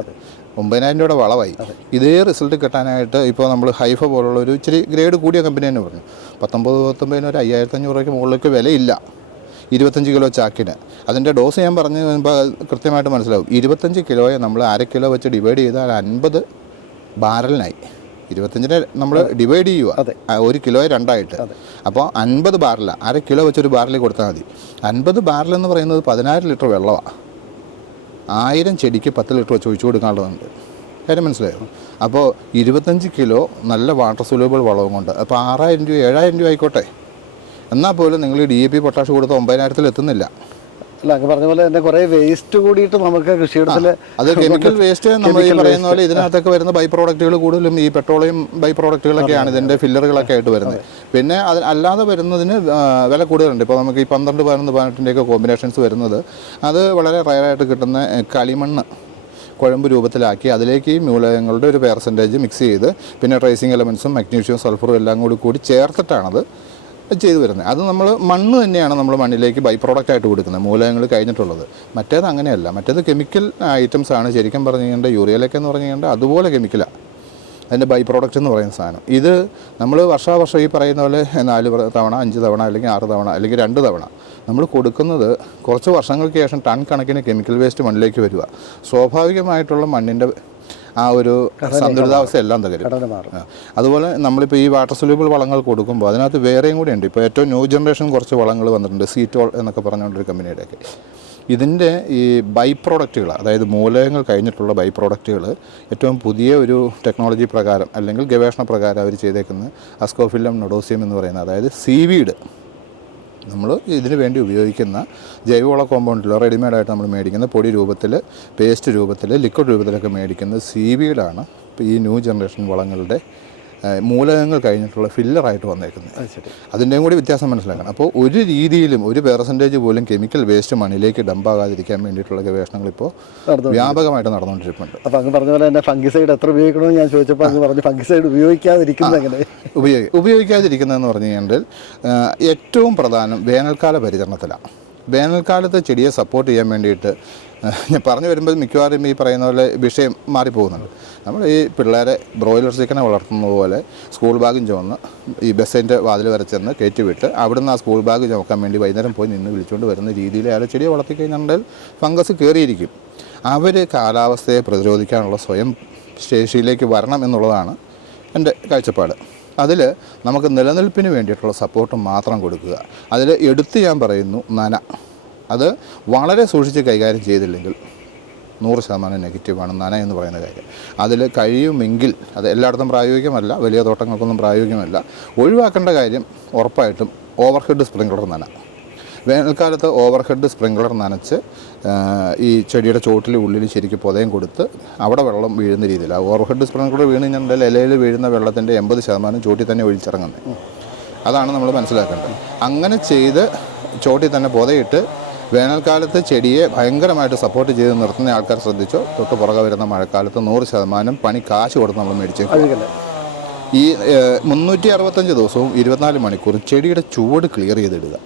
ഒമ്പതിനായിരം രൂപയുടെ വളമായി ഇതേ റിസൾട്ട് കിട്ടാനായിട്ട് ഇപ്പോൾ നമ്മൾ ഹൈഫ പോലുള്ള ഒരു ഇച്ചിരി ഗ്രേഡ് കൂടിയ കമ്പനി തന്നെ പറഞ്ഞു. പത്തൊമ്പത് പത്തൊമ്പതിന് ഒരു അയ്യായിരത്തി അഞ്ഞൂറ് രൂപയ്ക്ക് മുകളിലേക്ക് വിലയില്ല. ഇരുപത്തഞ്ച് കിലോ ചാക്കിന്. അതിന്റെ ഡോസ് ഞാൻ പറഞ്ഞു കഴിയുമ്പോൾ കൃത്യമായിട്ട് മനസ്സിലാവും. ഇരുപത്തഞ്ച് കിലോയെ നമ്മൾ അര കിലോ വെച്ച് ഡിവൈഡ് ചെയ്താൽ അൻപത് ബാരലിനായി ഇരുപത്തഞ്ചിനെ നമ്മൾ ഡിവൈഡ് ചെയ്യുക. ഒരു കിലോയെ രണ്ടായിട്ട്. അപ്പോൾ അൻപത് ബാരലാണ് അര കിലോ വെച്ചൊരു ബാരലിൽ കൊടുത്താൽ മതി. അൻപത് ബാരൽ എന്ന് പറയുന്നത് പതിനായിരം ലിറ്റർ വെള്ളമാണ് ആയിരം ചെടിക്ക് പത്ത് ലിറ്റർ വെച്ച് ഒഴിച്ചു കൊടുക്കാനുള്ളതുണ്ട്. കാര്യം മനസ്സിലായോ? അപ്പോൾ ഇരുപത്തഞ്ച് കിലോ നല്ല വാട്ടർ സുലബിൾ വളവും കൊണ്ട് അപ്പോൾ ആറായിരം രൂപ ഏഴായിരം രൂപ ആയിക്കോട്ടെ. എന്നാൽ പോലും നിങ്ങൾ ഡി എ പി പൊട്ടാഷ് കൊടുത്ത് ഒമ്പതിനായിരത്തിൽ എത്തുന്നില്ല. അല്ല അങ്ങ് പറഞ്ഞ പോലെ തന്നെ കുറേ വേസ്റ്റ് കൂടിയിട്ട് നമുക്ക് കൃഷിയിടത്തിൽ അത് കെമിക്കൽ വേസ്റ്റ് നമ്മൾ ഈ പറയുന്ന പോലെ ഇതിനകത്തൊക്കെ വരുന്ന ബൈ പ്രോഡക്റ്റുകൾ കൂടുതലും ഈ പെട്രോളിയം ബൈ പ്രോഡക്റ്റുകളൊക്കെയാണ് ഇതിന്റെ ഫില്ലറുകളൊക്കെ ആയിട്ട് വരുന്നത്. പിന്നെ അത് അല്ലാതെ വരുന്നതിന് വില കൂടുതലുണ്ട്. ഇപ്പോൾ നമുക്ക് ഈ പന്ത്രണ്ട് പതിനൊന്ന് പതിനെട്ടിന്റെയൊക്കെ കോമ്പിനേഷൻസ് വരുന്നത് അത് വളരെ റയറായിട്ട് കിട്ടുന്ന കളിമണ്ണ് കുഴമ്പ് രൂപത്തിലാക്കി അതിലേക്ക് ഈ മൂലകങ്ങളുടെ ഒരു പെർസെന്റേജ് മിക്സ് ചെയ്ത് പിന്നെ ട്രേസിങ് എലമെൻസും മഗ്നീഷ്യം സൾഫറും എല്ലാം കൂടി കൂടി ചേർത്തിട്ടാണത് ചെയ്തു വരുന്നത്. അത് നമ്മൾ മണ്ണ് തന്നെയാണ് നമ്മൾ മണ്ണിലേക്ക് ബൈ പ്രോഡക്റ്റ് ആയിട്ട് കൊടുക്കുന്നത്. മൂലകങ്ങൾ കഴിഞ്ഞിട്ടുള്ളത്. മറ്റേത് അങ്ങനെയല്ല. മറ്റേത് കെമിക്കൽ ഐറ്റംസ് ആണ് ശരിക്കും പറഞ്ഞു കഴിഞ്ഞാൽ യൂറിയയിലൊക്കെ എന്ന് പറഞ്ഞു കഴിഞ്ഞാൽ അതുപോലെ കെമിക്കലാണ് അതിന്റെ ബൈ പ്രോഡക്റ്റ് എന്ന് പറയുന്ന സാധനം. ഇത് നമ്മൾ വർഷാവർഷം ഈ പറയുന്ന പോലെ നാല് തവണ അഞ്ച് തവണ അല്ലെങ്കിൽ ആറ് തവണ അല്ലെങ്കിൽ രണ്ട് തവണ നമ്മൾ കൊടുക്കുന്നത് കുറച്ച് വർഷങ്ങൾക്ക് ശേഷം ടൺ കണക്കിന് കെമിക്കൽ വേസ്റ്റ് മണ്ണിലേക്ക് വരിക സ്വാഭാവികമായിട്ടുള്ള മണ്ണിന്റെ ആ ഒരു സന്തുലിതാവസ്ഥ എല്ലാം തകരും. അതുപോലെ നമ്മളിപ്പോൾ ഈ വാട്ടർ സൊല്യൂബിൾ വളങ്ങൾ കൊടുക്കുമ്പോൾ അതിനകത്ത് വേറെയും കൂടി ഉണ്ട്. ഇപ്പോൾ ഏറ്റവും ന്യൂ ജനറേഷൻ കുറച്ച് വളങ്ങൾ വന്നിട്ടുണ്ട്. സീറ്റോൾ എന്നൊക്കെ പറഞ്ഞുകൊണ്ടൊരു കമ്പനിയുടെയൊക്കെ. ഇതിന്റെ ഈ ബൈ പ്രോഡക്റ്റുകൾ അതായത് മൂലകങ്ങൾ കഴിഞ്ഞിട്ടുള്ള ബൈ പ്രോഡക്റ്റുകൾ ഏറ്റവും പുതിയ ഒരു ടെക്നോളജി പ്രകാരം അല്ലെങ്കിൽ ഗവേഷണ പ്രകാരം അവർ ചെയ്തേക്കുന്നത് അസ്കോഫില്ലം നൊഡോസിയം എന്ന് പറയുന്ന അതായത് സീവീഡ് നമ്മൾ ഇതിന് വേണ്ടി ഉപയോഗിക്കുന്ന ജൈവവള കോമ്പൗണ്ടിലോ റെഡിമെയ്ഡായിട്ട് നമ്മൾ മേടിക്കുന്ന പൊടി രൂപത്തിൽ പേസ്റ്റ് രൂപത്തിൽ ലിക്വിഡ് രൂപത്തിലൊക്കെ മേടിക്കുന്ന സീവീഡാണ് ഇപ്പോൾ ഈ ന്യൂ ജനറേഷൻ വളങ്ങളുടെ മൂലകങ്ങൾ കഴിഞ്ഞിട്ടുള്ള ഫില്ലറായിട്ട് വന്നേക്കുന്നത്. അതിന്റെയും കൂടി വ്യത്യാസം മനസ്സിലാക്കണം. അപ്പോൾ ഒരു രീതിയിലും ഒരു പെർസെന്റേജ് പോലും കെമിക്കൽ വേസ്റ്റ് മണ്ണിലേക്ക് ഡംപാകാതിരിക്കാൻ വേണ്ടിയിട്ടുള്ള ഗവേഷണങ്ങൾ ഇപ്പോൾ വ്യാപകമായിട്ട് നടന്നുകൊണ്ടിരിപ്പുണ്ട്. അപ്പോൾ അങ്ങ് പറഞ്ഞ പോലെ തന്നെ ഫംഗിസൈഡ് എത്ര ഉപയോഗിക്കണമെന്ന് ഞാൻ ചോദിച്ചപ്പോൾ അങ്ങ് പറഞ്ഞു ഫംഗിസൈഡ് ഉപയോഗിക്കാതിരിക്കുന്നത് എങ്ങനെ? ഉപയോഗി ഉപയോഗിക്കാതിരിക്കുന്നതെന്ന് പറഞ്ഞു കഴിഞ്ഞാൽ ഏറ്റവും പ്രധാനം വേനൽക്കാല പരിചരണത്തിലാണ്. വേനൽക്കാലത്ത് ചെടിയെ സപ്പോർട്ട് ചെയ്യാൻ വേണ്ടിയിട്ട് ഞാൻ പറഞ്ഞു വരുമ്പോൾ മിക്കവാറും ഈ പറയുന്ന പോലെ വിഷയം മാറിപ്പോകുന്നുണ്ട്. നമ്മൾ ഈ പിള്ളേരെ ബ്രോയിലർ ചിക്കനെ വളർത്തുന്നത് പോലെ സ്കൂൾ ബാഗും ചുവന്ന് ഈ ബസ്സിന്റെ വാതിൽ വരെ ചെന്ന് കയറ്റി വിട്ട് അവിടുന്ന് ആ സ്കൂൾ ബാഗ് ചുമക്കാൻ വേണ്ടി വൈകുന്നേരം പോയി നിന്ന് വിളിച്ചുകൊണ്ട് വരുന്ന രീതിയിൽ അയാൾ ചെടിയെ വളർത്തി ഫംഗസ് കയറിയിരിക്കും. അവർ കാലാവസ്ഥയെ പ്രതിരോധിക്കാനുള്ള സ്വയം ശേഷിയിലേക്ക് വരണം എന്നുള്ളതാണ് എന്റെ കാഴ്ചപ്പാട്. അതിൽ നമുക്ക് നിലനിൽപ്പിന് വേണ്ടിയിട്ടുള്ള സപ്പോർട്ട് മാത്രം കൊടുക്കുക. അതിൽ എടുത്ത് ഞാൻ പറയുന്നു നന. അത് വളരെ സൂക്ഷിച്ച് കൈകാര്യം ചെയ്തില്ലെങ്കിൽ നൂറ് ശതമാനം നെഗറ്റീവാണ് നന എന്ന് പറയുന്ന കാര്യം. അതിൽ കഴിയുമെങ്കിൽ അത് എല്ലായിടത്തും പ്രായോഗികമല്ല വലിയ തോട്ടങ്ങൾക്കൊന്നും പ്രായോഗികമല്ല ഒഴിവാക്കേണ്ട കാര്യം ഉറപ്പായിട്ടും ഓവർഹെഡ് സ്പ്രിങ്ക്ലർ നന. വേനൽക്കാലത്ത് ഓവർഹെഡ് സ്പ്രിങ്ക്ലർ നനച്ച് ഈ ചെടിയുടെ ചോട്ടിൽ ഉള്ളിൽ ശരിക്കും പുതയും കൊടുത്ത് അവിടെ വെള്ളം വീഴുന്ന രീതിയിൽ ഓവർഹെഡ് സ്പ്രിങ്ക്ലർ വീണ് കഴിഞ്ഞാൽ ഇലയിൽ വീഴുന്ന വെള്ളത്തിന്റെ എൺപത് ശതമാനം ചോട്ടിൽ തന്നെ ഒഴിച്ചിറങ്ങുന്നത് അതാണ് നമ്മൾ മനസ്സിലാക്കേണ്ടത്. അങ്ങനെ ചെയ്ത് ചോട്ടിൽ തന്നെ പുതയിട്ട് വേനൽക്കാലത്ത് ചെടിയെ ഭയങ്കരമായിട്ട് സപ്പോർട്ട് ചെയ്ത് നിർത്തുന്ന ആൾക്കാർ ശ്രദ്ധിച്ചോ? തൊട്ട് പുറകെ വരുന്ന മഴക്കാലത്ത് നൂറ് ശതമാനം പണി കാശ് കൊടുത്ത് നമ്മൾ മേടിച്ചു ഈ മുന്നൂറ്റി അറുപത്തഞ്ച് ദിവസവും ഇരുപത്തിനാല് മണിക്കൂറും ചെടിയുടെ ചുവട് ക്ലിയർ ചെയ്തിടുക.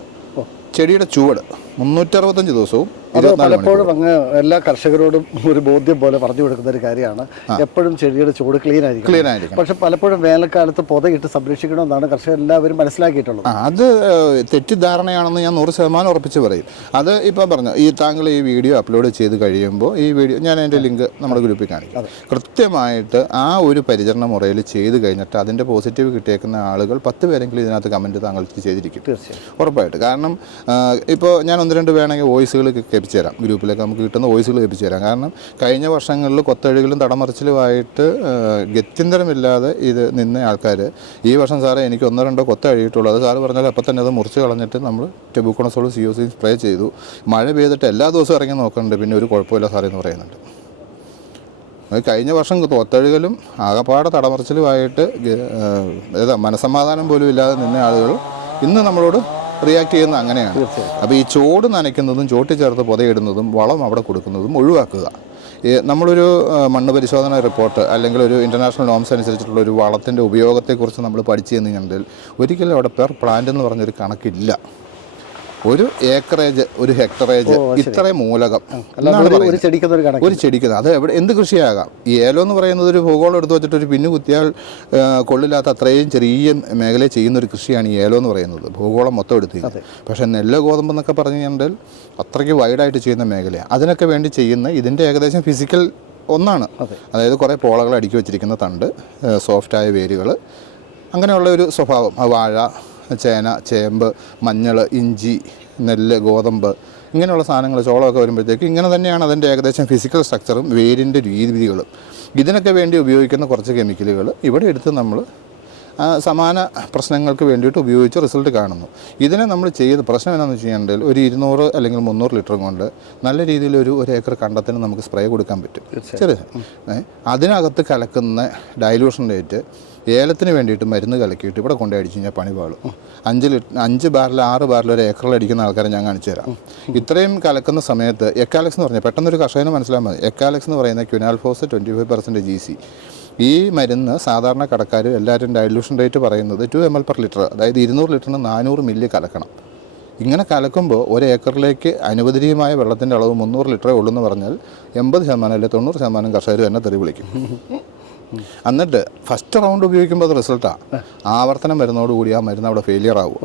ചെടിയുടെ ചുവട് മുന്നൂറ്റി അറുപത്തഞ്ച് ദിവസവും അത് പലപ്പോഴും അങ്ങ് എല്ലാ കർഷകരോടും ഒരു ബോധ്യം പോലെ പറഞ്ഞു കൊടുക്കുന്ന ഒരു കാര്യമാണ്. എപ്പോഴും ചെടിയുടെ ചൂട് ക്ലീൻ ആയിരിക്കും ക്ലീൻ ആയിരിക്കണം പക്ഷെ പലപ്പോഴും വേനൽക്കാലത്ത് പൊതയിട്ട് സംരക്ഷിക്കണമെന്നാണ് കർഷകർ എല്ലാവരും മനസ്സിലാക്കിയിട്ടുള്ളത് അത് തെറ്റിദ്ധാരണയാണെന്ന് ഞാൻ നൂറ് ശതമാനം ഉറപ്പിച്ച് പറയും. അത് ഇപ്പോൾ പറഞ്ഞു ഈ താങ്കൾ ഈ വീഡിയോ അപ്ലോഡ് ചെയ്ത് കഴിയുമ്പോൾ ഈ വീഡിയോ ഞാൻ എന്റെ ലിങ്ക് നമ്മുടെ ഗ്രൂപ്പിൽ കാണിക്കും. കൃത്യമായിട്ട് ആ ഒരു പരിചരണ മുറയിൽ ചെയ്ത് കഴിഞ്ഞിട്ട് അതിന്റെ പോസിറ്റീവ് കിട്ടിയേക്കുന്ന ആളുകൾ പത്ത് പേരെങ്കിലും ഇതിനകത്ത് കമന്റ് താങ്കൾക്ക് ചെയ്തിരിക്കും. തീർച്ചയായും. ഉറപ്പായിട്ട്. കാരണം ഇപ്പോൾ ഞാൻ ഒന്ന് രണ്ട് വേണമെങ്കിൽ വോയിസുകൾ കെപ്പിച്ചേരാം ഗ്രൂപ്പിലൊക്കെ നമുക്ക് കിട്ടുന്ന വോയിസുകൾ കെപ്പിച്ചേരാം കാരണം കഴിഞ്ഞ വർഷങ്ങളിൽ കൊത്തഴുകളും തടമറിച്ചിലുമായിട്ട് ഗത്യന്തരമില്ലാതെ ഇത് നിന്ന ആൾക്കാർ ഈ വർഷം സാറേ എനിക്ക് ഒന്നോ രണ്ടോ കൊത്ത കഴിയിട്ടുള്ളൂ അത് സാറ് പറഞ്ഞാൽ അപ്പം തന്നെ അത് മുറിച്ച് കളഞ്ഞിട്ട് നമ്മൾ tebuconazole C O C spray ചെയ്തു. മഴ പെയ്തിട്ട് എല്ലാ ദിവസവും ഇറങ്ങി നോക്കുന്നുണ്ട്. പിന്നെ ഒരു കുഴപ്പമില്ല സാറേ എന്ന് പറയുന്നുണ്ട്. കഴിഞ്ഞ വർഷം തോത്തഴുകലും ആകപ്പാടെ തടമറിച്ചിലുമായിട്ട് ഏതാ മനസമാധാനം പോലും ഇല്ലാതെ നിന്ന ആളുകൾ ഇന്ന് നമ്മളോട് റിയാക്ട് ചെയ്യുന്നത് അങ്ങനെയാണ്. അപ്പോൾ ഈ ചോട് നനയ്ക്കുന്നതും ചോട്ടി ചേർത്ത് പുതയിടുന്നതും വളം അവിടെ കൊടുക്കുന്നതും ഒഴിവാക്കുക. നമ്മളൊരു മണ്ണ് പരിശോധന റിപ്പോർട്ട് അല്ലെങ്കിൽ ഒരു ഇന്റർനാഷണൽ നോംസ് അനുസരിച്ചിട്ടുള്ള ഒരു വളത്തിന്റെ ഉപയോഗത്തെക്കുറിച്ച് നമ്മൾ പഠിച്ചു കഴിഞ്ഞാൽ ഒരിക്കലും അവിടെ പെർ പ്ലാന്റ് എന്ന് പറഞ്ഞൊരു കണക്കില്ല. ഒരു ഏക്കറേജ് ഒരു ഹെക്ടറേജ് ഇത്രയും മൂലകം. ഒരു- ചെടിക്കുന്ന ഒരു അത് എവിടെ എന്ത് കൃഷിയാകാം? ഈ ഏലം എന്ന് പറയുന്നത് ഒരു ഭൂഗോളം എടുത്തു വെച്ചിട്ട് ഒരു പിന്നു കുത്തിയാൽ കൊള്ളില്ലാത്ത അത്രയും ചെറിയ മേഖലയിൽ ചെയ്യുന്ന ഒരു കൃഷിയാണ് ഈ ഏലം എന്ന് പറയുന്നത്. ഭൂഗോളം മൊത്തം എടുത്തു. പക്ഷേ നെല്ല് ഗോതമ്പ് എന്നൊക്കെ പറഞ്ഞു കഴിഞ്ഞാൽ അത്രയ്ക്ക് വൈഡായിട്ട് ചെയ്യുന്ന മേഖലയാണ് അതിനൊക്കെ വേണ്ടി ചെയ്യുന്ന ഇതിന്റെ ഏകദേശം ഫിസിക്കൽ ഒന്നാണ്. അതായത് കുറേ പോളകൾ അടുക്കി വെച്ചിരിക്കുന്ന തണ്ട് സോഫ്റ്റായ വേരുകൾ അങ്ങനെയുള്ള ഒരു സ്വഭാവം. ആ വാഴ ചേന ചേമ്പ് മഞ്ഞൾ ഇഞ്ചി നെല്ല് ഗോതമ്പ് ഇങ്ങനെയുള്ള സാധനങ്ങൾ ചോളമൊക്കെ വരുമ്പോഴത്തേക്ക് ഇങ്ങനെ തന്നെയാണ് അതിന്റെ ഏകദേശം ഫിസിക്കൽ സ്ട്രക്ചറും വേരിന്റെ രീതികളും. ഇതിനൊക്കെ വേണ്ടി ഉപയോഗിക്കുന്ന കുറച്ച് കെമിക്കലുകൾ ഇവിടെ എടുത്ത് നമ്മൾ സമാന പ്രശ്നങ്ങൾക്ക് വേണ്ടിയിട്ട് ഉപയോഗിച്ച് റിസൾട്ട് കാണുന്നു. ഇതിനെ നമ്മൾ ചെയ്ത് പ്രശ്നം എന്താണെന്ന് വെച്ച് കഴിഞ്ഞാൽ ഒരു ഇരുന്നൂറ് അല്ലെങ്കിൽ മുന്നൂറ് ലിറ്റർ കൊണ്ട് നല്ല രീതിയിൽ ഒരു ഒരു ഏക്കർ കണ്ടത്തിന് നമുക്ക് സ്പ്രേ കൊടുക്കാൻ പറ്റും. ചെറിയ അതിനകത്ത് കലക്കുന്ന ഡൈലൂഷൻ റേറ്റ് ഏലത്തിന് വേണ്ടിയിട്ട് മരുന്ന് കലക്കിയിട്ട് ഇവിടെ കൊണ്ടു അടിച്ചു കഴിഞ്ഞാൽ പണി പാളും. അഞ്ച് ലിറ്റർ അഞ്ച് ബാരൽ ആറ് ബാരൽ ഒരു ഏക്കറിൽ അടിക്കുന്ന ആൾക്കാരെ ഞാൻ കാണിച്ചു തരാം. ഇത്രയും കലക്കുന്ന സമയത്ത് എക്കാലക്സ് എന്ന് പറഞ്ഞാൽ പെട്ടെന്നൊരു കർഷകന് മനസ്സിലാകാൻ മതി. എക്കാലക്സ് എന്ന് പറയുന്ന quinalphos twenty five percent G C ഈ മരുന്ന് സാധാരണ കടക്കാർ എല്ലാവരും ഡൈലൂഷൻ റേറ്റ് പറയുന്നത് two M L per litre അതായത് ഇരുന്നൂറ് ലിറ്ററിന് നാനൂറ് മില്ലി കലക്കണം. ഇങ്ങനെ കലക്കുമ്പോൾ ഒരു ഏക്കറിലേക്ക് അനുവദനീയമായ വെള്ളത്തിന്റെ അളവ് മുന്നൂറ് ലിറ്ററേ ഉള്ളൂ എന്ന് പറഞ്ഞാൽ എൺപത് ശതമാനം അല്ലെങ്കിൽ തൊണ്ണൂറ് ശതമാനം കർഷകർ തന്നെ തെറി വിളിക്കും. എന്നിട്ട് ഫസ്റ്റ് റൗണ്ട് ഉപയോഗിക്കുമ്പോൾ അത് റിസൾട്ടാണ് ആവർത്തനം വരുന്നതോടുകൂടി ആ മരുന്ന് അവിടെ ഫെയിലിയർ ആവും.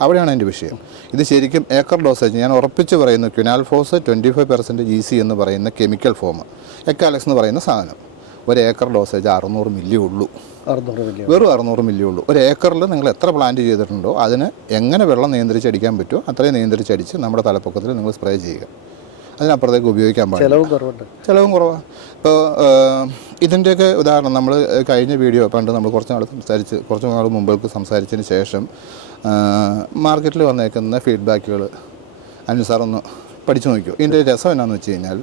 അവിടെയാണ് എന്റെ വിഷയം. ഇത് ശരിക്കും ഏക്കർ ഡോസേജ് ഞാൻ ഉറപ്പിച്ച് പറയുന്നു quinalphos twenty five percent G C എന്ന് പറയുന്ന കെമിക്കൽ ഫോം എക്കാലക്സ് എന്ന് പറയുന്ന സാധനം. ഒരു ഏക്കർ ഡോസേജ് അറുന്നൂറ് മില്ലി ഉള്ളൂ. വെറും അറുന്നൂറ് മില്ലി ഉള്ളൂ. ഒരു ഏക്കറിൽ നിങ്ങൾ എത്ര പ്ലാന്റ് ചെയ്തിട്ടുണ്ടോ അതിന് എങ്ങനെ വെള്ളം നിയന്ത്രിച്ചടിക്കാൻ പറ്റുമോ അത്രയും നിയന്ത്രിച്ചടിച്ച് നമ്മുടെ തലപ്പൊക്കത്തിൽ നിങ്ങൾ സ്പ്രേ ചെയ്യുക. അതിനപ്പുറത്തേക്ക് ഉപയോഗിക്കാൻ പാടില്ല. ചിലവും കുറവുണ്ട്. ചിലവും കുറവാണ് ഇപ്പോൾ ഇതിന്റെയൊക്കെ ഉദാഹരണം നമ്മൾ കഴിഞ്ഞ വീഡിയോ പണ്ട് നമ്മൾ കുറച്ച് നാൾ സംസാരിച്ച് കുറച്ച് നാൾ മുമ്പേക്ക് സംസാരിച്ചതിന് ശേഷം മാർക്കറ്റിൽ വന്നേക്കുന്ന ഫീഡ്ബാക്കുകൾ അനു സാർ ഒന്ന് പഠിച്ചു നോക്കിയോ ഇതിന്റെ രസം എന്നാന്ന് വെച്ച് കഴിഞ്ഞാൽ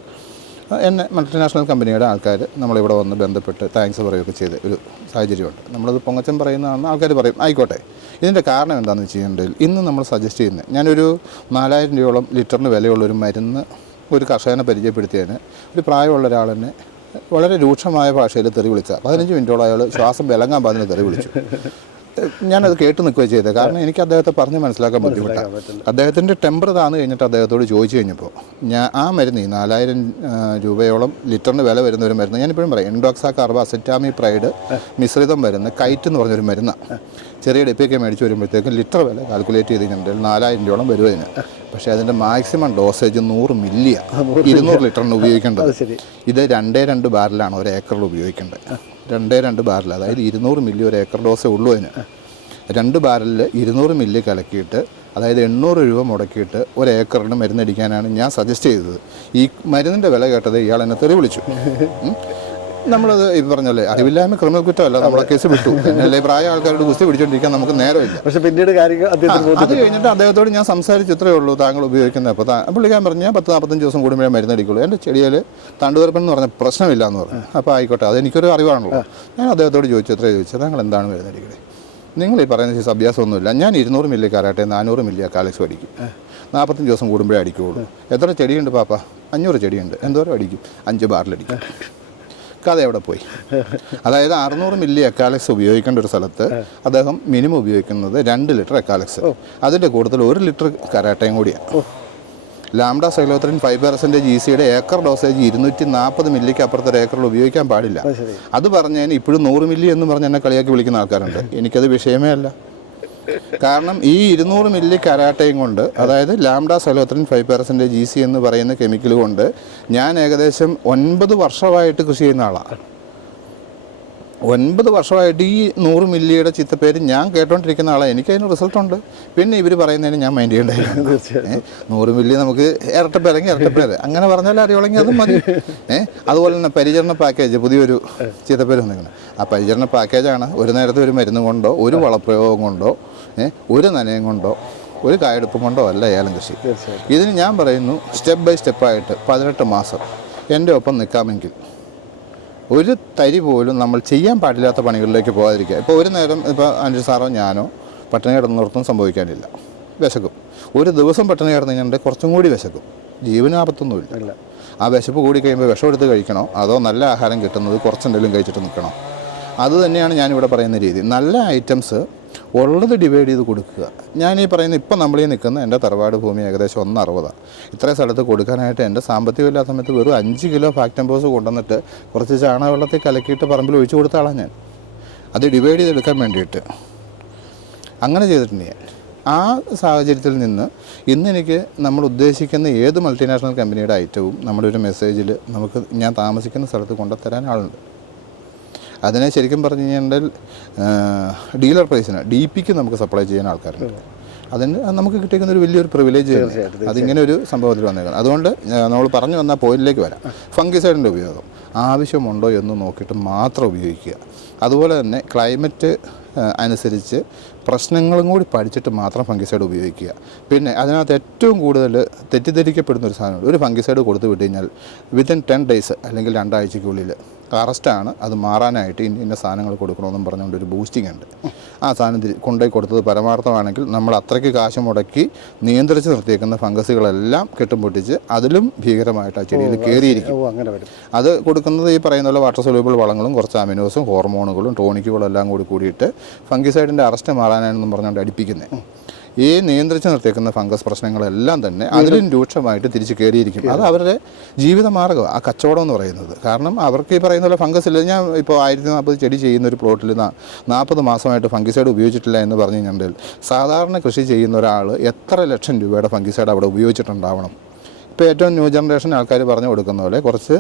എന്നെ മൾട്ടിനാഷണൽ കമ്പനിയുടെ ആൾക്കാർ നമ്മളിവിടെ വന്ന് ബന്ധപ്പെട്ട് താങ്ക്സ് പറയുകയൊക്കെ ചെയ്ത ഒരു സാഹചര്യമുണ്ട്. നമ്മളത് പൊങ്ങച്ചൻ പറയുന്നതാണെന്ന് ആൾക്കാർ പറയും. ആയിക്കോട്ടെ. ഇതിന്റെ കാരണം എന്താണെന്ന് വെച്ച് കഴിഞ്ഞിട്ടുണ്ടെങ്കിൽ ഇന്ന് നമ്മൾ സജസ്റ്റ് ചെയ്യുന്നത് ഞാനൊരു നാലായിരം രൂപയോളം ലിറ്ററിന് വിലയുള്ള ഒരു മരുന്ന് ഒരു കർഷകനെ പരിചയപ്പെടുത്തിയതിന് ഒരു പ്രായമുള്ള ഒരാൾ തന്നെ വളരെ രൂക്ഷമായ ഭാഷയിൽ തെറി വിളിച്ച. പതിനഞ്ച് മിനിറ്റോളം അയാൾ ശ്വാസം വിലങ്ങാൻ പാതിന് തെറി വിളിച്ചു. ഞാനത് കേട്ട് നിൽക്കുകയും ചെയ്തത്. കാരണം എനിക്ക് അദ്ദേഹത്തെ പറഞ്ഞ് മനസ്സിലാക്കാൻ ബുദ്ധിമുട്ടാണ് അദ്ദേഹത്തിന്റെ ടെമ്പർ താന്ന് കഴിഞ്ഞിട്ട് അദ്ദേഹത്തോട് ചോദിച്ചു കഴിഞ്ഞപ്പോൾ ഞാൻ ആ മരുന്ന് ഈ നാലായിരം രൂപയോളം ലിറ്ററിന് വില വരുന്ന ഒരു മരുന്ന്. ഞാനിപ്പോഴും പറയാം എൻഡോക്സാ കാർബ അസെറ്റാമി പ്രൈഡ് മിശ്രിതം വരുന്ന കൈറ്റ് എന്ന് പറഞ്ഞൊരു മരുന്നാണ് ചെറിയ ഡെപ്പിയൊക്കെ മേടിച്ച് വരുമ്പോഴത്തേക്കും ലിറ്റർ വില കാൽക്കുലേറ്റ് ചെയ്ത് കഴിഞ്ഞിട്ടുണ്ടെങ്കിൽ നാലായിരം രൂപയോളം അതിന്. പക്ഷേ അതിന്റെ മാക്സിമം ഡോസേജ് നൂറ് മില്ലിയ ഇരുന്നൂറ് ലിറ്ററിന് ഉപയോഗിക്കേണ്ടത്. ഇത് രണ്ടേ രണ്ട് ബാരലാണ് ഒരു ഏക്കറിൽ ഉപയോഗിക്കേണ്ടത്. രണ്ടേ രണ്ട് ബാരൽ അതായത് ഇരുന്നൂറ് മില്ലി ഒരു ഏക്കർ ഡോസേ ഉള്ളൂ അതിന്. രണ്ട് ബാരലിൽ ഇരുന്നൂറ് മില്ലി കലക്കിയിട്ട് അതായത് എണ്ണൂറ് രൂപ മുടക്കിയിട്ട് ഒരു ഏക്കറിന് മരുന്നടിക്കാനാണ് ഞാൻ സജസ്റ്റ് ചെയ്തത്. ഈ മരുന്നിന്റെ വില കേട്ടത് ഇയാൾ എന്നെ തെറി വിളിച്ചു. നമ്മളത് ഈ പറഞ്ഞല്ലേ അറിവില്ലായ്മ ക്രിമിനൽ കുറ്റമല്ല നമ്മളെ കേസ് വിട്ടു. അല്ലെങ്കിൽ പ്രായ ആൾക്കാരോട് കുസ്തി പിടിച്ചോണ്ടിരിക്കാൻ നമുക്ക് നേരമില്ല. പക്ഷെ പിന്നീട് അത് കഴിഞ്ഞിട്ട് അദ്ദേഹത്തോട് ഞാൻ സംസാരിച്ച് ഇത്രയേ ഉള്ളൂ താങ്കൾ ഉപയോഗിക്കുന്നത്. അപ്പോൾ പുള്ളിക്കാൻ പറഞ്ഞു ഞാൻ പത്ത് നാൽപ്പത്തഞ്ച് ദിവസം കൂടുമ്പോഴേ മരുന്നടിക്കുള്ളൂ. എന്റെ ചെടിയിൽ തണ്ടുവരപ്പൻ എന്ന് പറഞ്ഞ പ്രശ്നമില്ല എന്ന് പറഞ്ഞു. അപ്പോൾ ആയിക്കോട്ടെ അതെനിക്കൊരു അറിവാണല്ലോ. ഞാൻ അദ്ദേഹത്തോട് ചോദിച്ചു എത്ര ചോദിച്ചത്. താങ്കൾ എന്താണ് മരുന്നടിക്കുന്നത് നിങ്ങൾ ഈ പറയുന്ന അഭ്യാസമൊന്നുമില്ല ഞാൻ ഇരുന്നൂറ് മില്ലി കരാട്ടെ നാനൂറ് മില്ലി കാലക്സ് അടിക്കും. നാൽപ്പത്തഞ്ച് ദിവസം കൂടുമ്പോഴേ അടിക്കുകയുള്ളൂ എത്ര ചെടിയുണ്ട് പാപ്പ? അഞ്ഞൂറ് ചെടിയുണ്ട്. എന്തോരം അടിക്കും? അഞ്ച് ബാറിലടിക്കും. കഥ എവിടെ പോയി. അതായത് അറുന്നൂറ് മില്ലി എക്കാലക്സ് ഉപയോഗിക്കേണ്ട ഒരു സ്ഥലത്ത് അദ്ദേഹം മിനിമം ഉപയോഗിക്കുന്നത് രണ്ട് ലിറ്റർ എക്കാലക്സ്. അതിന്റെ കൂടുതൽ ഒരു ലിറ്റർ കരാട്ടയും കൂടിയാണ്. Lambda cyhalothrin five percentage E സിയുടെ ഏക്കർ ഡോസേജ് ഇരുന്നൂറ്റി നാൽപ്പത് മില്ലിക്ക് അപ്പുറത്തെ ഒരു ഏക്കറിൽ ഉപയോഗിക്കാൻ പാടില്ല. അത് പറഞ്ഞതിന് ഇപ്പോഴും നൂറ് മില്ലി എന്ന് പറഞ്ഞ് എന്നെ കളിയാക്കി വിളിക്കുന്ന ആൾക്കാരുണ്ട്. എനിക്കത് വിഷയമേ അല്ല. കാരണം ഈ ഇരുന്നൂറ് മില്ലി കരാട്ടയും കൊണ്ട് അതായത് lambda cyhalothrin five percentage G C എന്ന് പറയുന്ന കെമിക്കൽ കൊണ്ട് ഞാൻ ഏകദേശം ഒൻപത് വർഷമായിട്ട് കൃഷി ചെയ്യുന്ന ആളാണ് ഒൻപത് വർഷമായിട്ട് ഈ നൂറ് മില്ലിയുടെ ചിത്തപ്പേര് ഞാൻ കേട്ടോണ്ടിരിക്കുന്ന ആളാണ് എനിക്കതിന് റിസൾട്ടുണ്ട്. പിന്നെ ഇവർ പറയുന്നതിന് ഞാൻ മൈൻഡ് ചെയ്യേണ്ടായിരുന്നു നൂറ് മില്ലി നമുക്ക് ഇരട്ടപ്പേരെങ്കിൽ ഇരട്ടപ്പേര്. അങ്ങനെ പറഞ്ഞാൽ അറിയുള്ളെങ്കിൽ അതും മതി. ഏഹ് അതുപോലെ തന്നെ പരിചരണ പാക്കേജ് പുതിയൊരു ചിത്തപ്പേര് വന്നിരിക്കുന്നത് ആ പരിചരണ പാക്കേജാണ് ഒരു നേരത്തെ ഒരു മരുന്ന് കൊണ്ടോ ഒരു വളപ്രയോഗം കൊണ്ടോ ഒരു നനയം കൊണ്ടോ ഒരു കായെടുപ്പും കൊണ്ടോ അല്ല ഏലം കൃഷി. ഇതിന് ഞാൻ പറയുന്നു സ്റ്റെപ്പ് ബൈ സ്റ്റെപ്പായിട്ട് പതിനെട്ട് മാസം എന്റെ ഒപ്പം നിൽക്കാമെങ്കിൽ ഒരു തരി പോലും നമ്മൾ ചെയ്യാൻ പാടില്ലാത്ത പണികളിലേക്ക് പോകാതിരിക്കുക. ഇപ്പോൾ ഒരു നേരം ഇപ്പോൾ അഞ്ചു സാറോ ഞാനോ പട്ടിണി കിടന്നിടത്തും സംഭവിക്കാനില്ല. വിശക്കും. ഒരു ദിവസം പട്ടിണി കിടന്ന് കഴിഞ്ഞാൽ കുറച്ചും കൂടി വിശക്കും. ജീവനാപത്തൊന്നുമില്ല ആ വിശപ്പ് കൂടി കഴിയുമ്പോൾ വിഷം എടുത്ത് കഴിക്കണോ? അതോ നല്ല ആഹാരം കിട്ടുന്നത് കുറച്ചെന്തെങ്കിലും കഴിച്ചിട്ട് നിൽക്കണോ? അതുതന്നെയാണ് ഞാനിവിടെ പറയുന്ന രീതി. നല്ല ഐറ്റംസ് ഉള്ളത് ഡിവൈഡ് ചെയ്ത് കൊടുക്കുക. ഞാൻ ഈ പറയുന്ന ഇപ്പം നമ്മൾ ഈ നിൽക്കുന്ന എന്റെ തറവാട് ഭൂമി ഏകദേശം ഒന്ന് അറുപതാണ് ഇത്രയും സ്ഥലത്ത് കൊടുക്കാനായിട്ട് എന്റെ സാമ്പത്തികമില്ലാത്ത സമയത്ത് വെറും അഞ്ച് കിലോ ഫാക്ടംബോസ് കൊണ്ടുവന്നിട്ട് കുറച്ച് ചാണകവെള്ളത്തിൽ കലക്കിയിട്ട് പറമ്പിൽ ഒഴിച്ചു കൊടുത്ത ആളാണ് ഞാൻ. അത് ഡിവൈഡ് ചെയ്തെടുക്കാൻ വേണ്ടിയിട്ട്. അങ്ങനെ ചെയ്തിട്ടുണ്ട് ഞാൻ. ആ സാഹചര്യത്തിൽ നിന്ന് ഇന്ന് എനിക്ക് നമ്മൾ ഉദ്ദേശിക്കുന്ന ഏത് മൾട്ടിനാഷണൽ കമ്പനിയുടെ ഐറ്റവും നമ്മുടെ ഒരു മെസ്സേജിൽ നമുക്ക് ഞാൻ താമസിക്കുന്ന സ്ഥലത്ത് കൊണ്ടുത്തരാൻ ആളുണ്ട്. അതിനെ ശരിക്കും പറഞ്ഞു കഴിഞ്ഞാൽ ഡീലർ പ്രൈസിന് ഡി പിക്ക് നമുക്ക് സപ്ലൈ ചെയ്യാൻ ആൾക്കാരുണ്ട്. അതിന് അത് നമുക്ക് കിട്ടിയിരിക്കുന്ന ഒരു വലിയൊരു പ്രിവിലേജ് അതിങ്ങനെ ഒരു സംഭവത്തിൽ വന്നേക്കാം അതുകൊണ്ട് നമ്മൾ പറഞ്ഞു വന്ന പോയിന്റിലേക്ക് വരാം. ഫംഗിസൈഡിന്റെ ഉപയോഗം. ആവശ്യമുണ്ടോ എന്ന് നോക്കിയിട്ട് മാത്രം ഉപയോഗിക്കുക. അതുപോലെ തന്നെ ക്ലൈമറ്റ് അനുസരിച്ച് പ്രശ്നങ്ങളും കൂടി പഠിച്ചിട്ട് മാത്രം ഫംഗിസൈഡ് ഉപയോഗിക്കുക. പിന്നെ അതിനകത്ത് ഏറ്റവും കൂടുതൽ തെറ്റിദ്ധരിക്കപ്പെടുന്ന ഒരു സാധനമുണ്ട്. ഒരു ഫംഗിസൈഡ് കൊടുത്തു വിട്ട് കഴിഞ്ഞാൽ വിത്തിൻ ടെൻ ഡേയ്സ് അല്ലെങ്കിൽ രണ്ടാഴ്ചയ്ക്കുള്ളിൽ അറസ്റ്റാണ്. അത് മാറാനായിട്ട് ഇന്ന ഇന്ന സാധനങ്ങൾ കൊടുക്കണമെന്നും പറഞ്ഞുകൊണ്ട് ഒരു ബൂസ്റ്റിംഗ് ഉണ്ട്. ആ സാധനം കൊണ്ടുപോയി കൊടുത്തത് പരമാർത്ഥമാണെങ്കിൽ നമ്മൾ അത്രയ്ക്ക് കാശ് മുടക്കി നിയന്ത്രിച്ച് നിർത്തിയേക്കുന്ന ഫംഗസുകളെല്ലാം കെട്ടുപൊട്ടിച്ച് അതിലും ഭീകരമായിട്ട് ആ ചെടിയിൽ കയറിയിരിക്കും. അത് കൊടുക്കുന്നത് ഈ പറയുന്ന പോലെ വാട്ടർ സൊല്യൂബിൾ വളങ്ങളും കുറച്ച് അമിനോസും ഹോർമോണുകളും ടോണിക്കുകളും എല്ലാം കൂടി കൂടിയിട്ട് ഫംഗിസൈഡിന്റെ അറസ്റ്റ് മാറാനാണെന്നും പറഞ്ഞുകൊണ്ട് അടിപ്പിക്കുന്നത് ഈ നിയന്ത്രിച്ച് നിർത്തിയേക്കുന്ന ഫംഗസ് പ്രശ്നങ്ങളെല്ലാം തന്നെ അതിലും രൂക്ഷമായിട്ട് തിരിച്ചു കയറിയിരിക്കും അത് അവരുടെ ജീവിത മാർഗം ആ കച്ചവടം എന്ന് പറയുന്നത്. കാരണം അവർക്ക് ഈ പറയുന്ന പോലെ ഫംഗസ് ഇല്ല. ഞാൻ ഇപ്പോൾ ആയിരത്തി നാൽപ്പത് ചെടി ചെയ്യുന്ന ഒരു പ്ലോട്ടിൽ നാൽപ്പത് മാസമായിട്ട് ഫംഗിസൈഡ് ഉപയോഗിച്ചിട്ടില്ല എന്ന് പറഞ്ഞു കഴിഞ്ഞിട്ടുണ്ടെങ്കിൽ സാധാരണ കൃഷി ചെയ്യുന്ന ഒരാൾ എത്ര ലക്ഷം രൂപയുടെ ഫംഗിസൈഡ് അവിടെ ഉപയോഗിച്ചിട്ടുണ്ടാവണം? ഇപ്പോൾ ഏറ്റവും ന്യൂ ജനറേഷൻ ആൾക്കാർ പറഞ്ഞു കൊടുക്കുന്ന പോലെ കുറച്ച്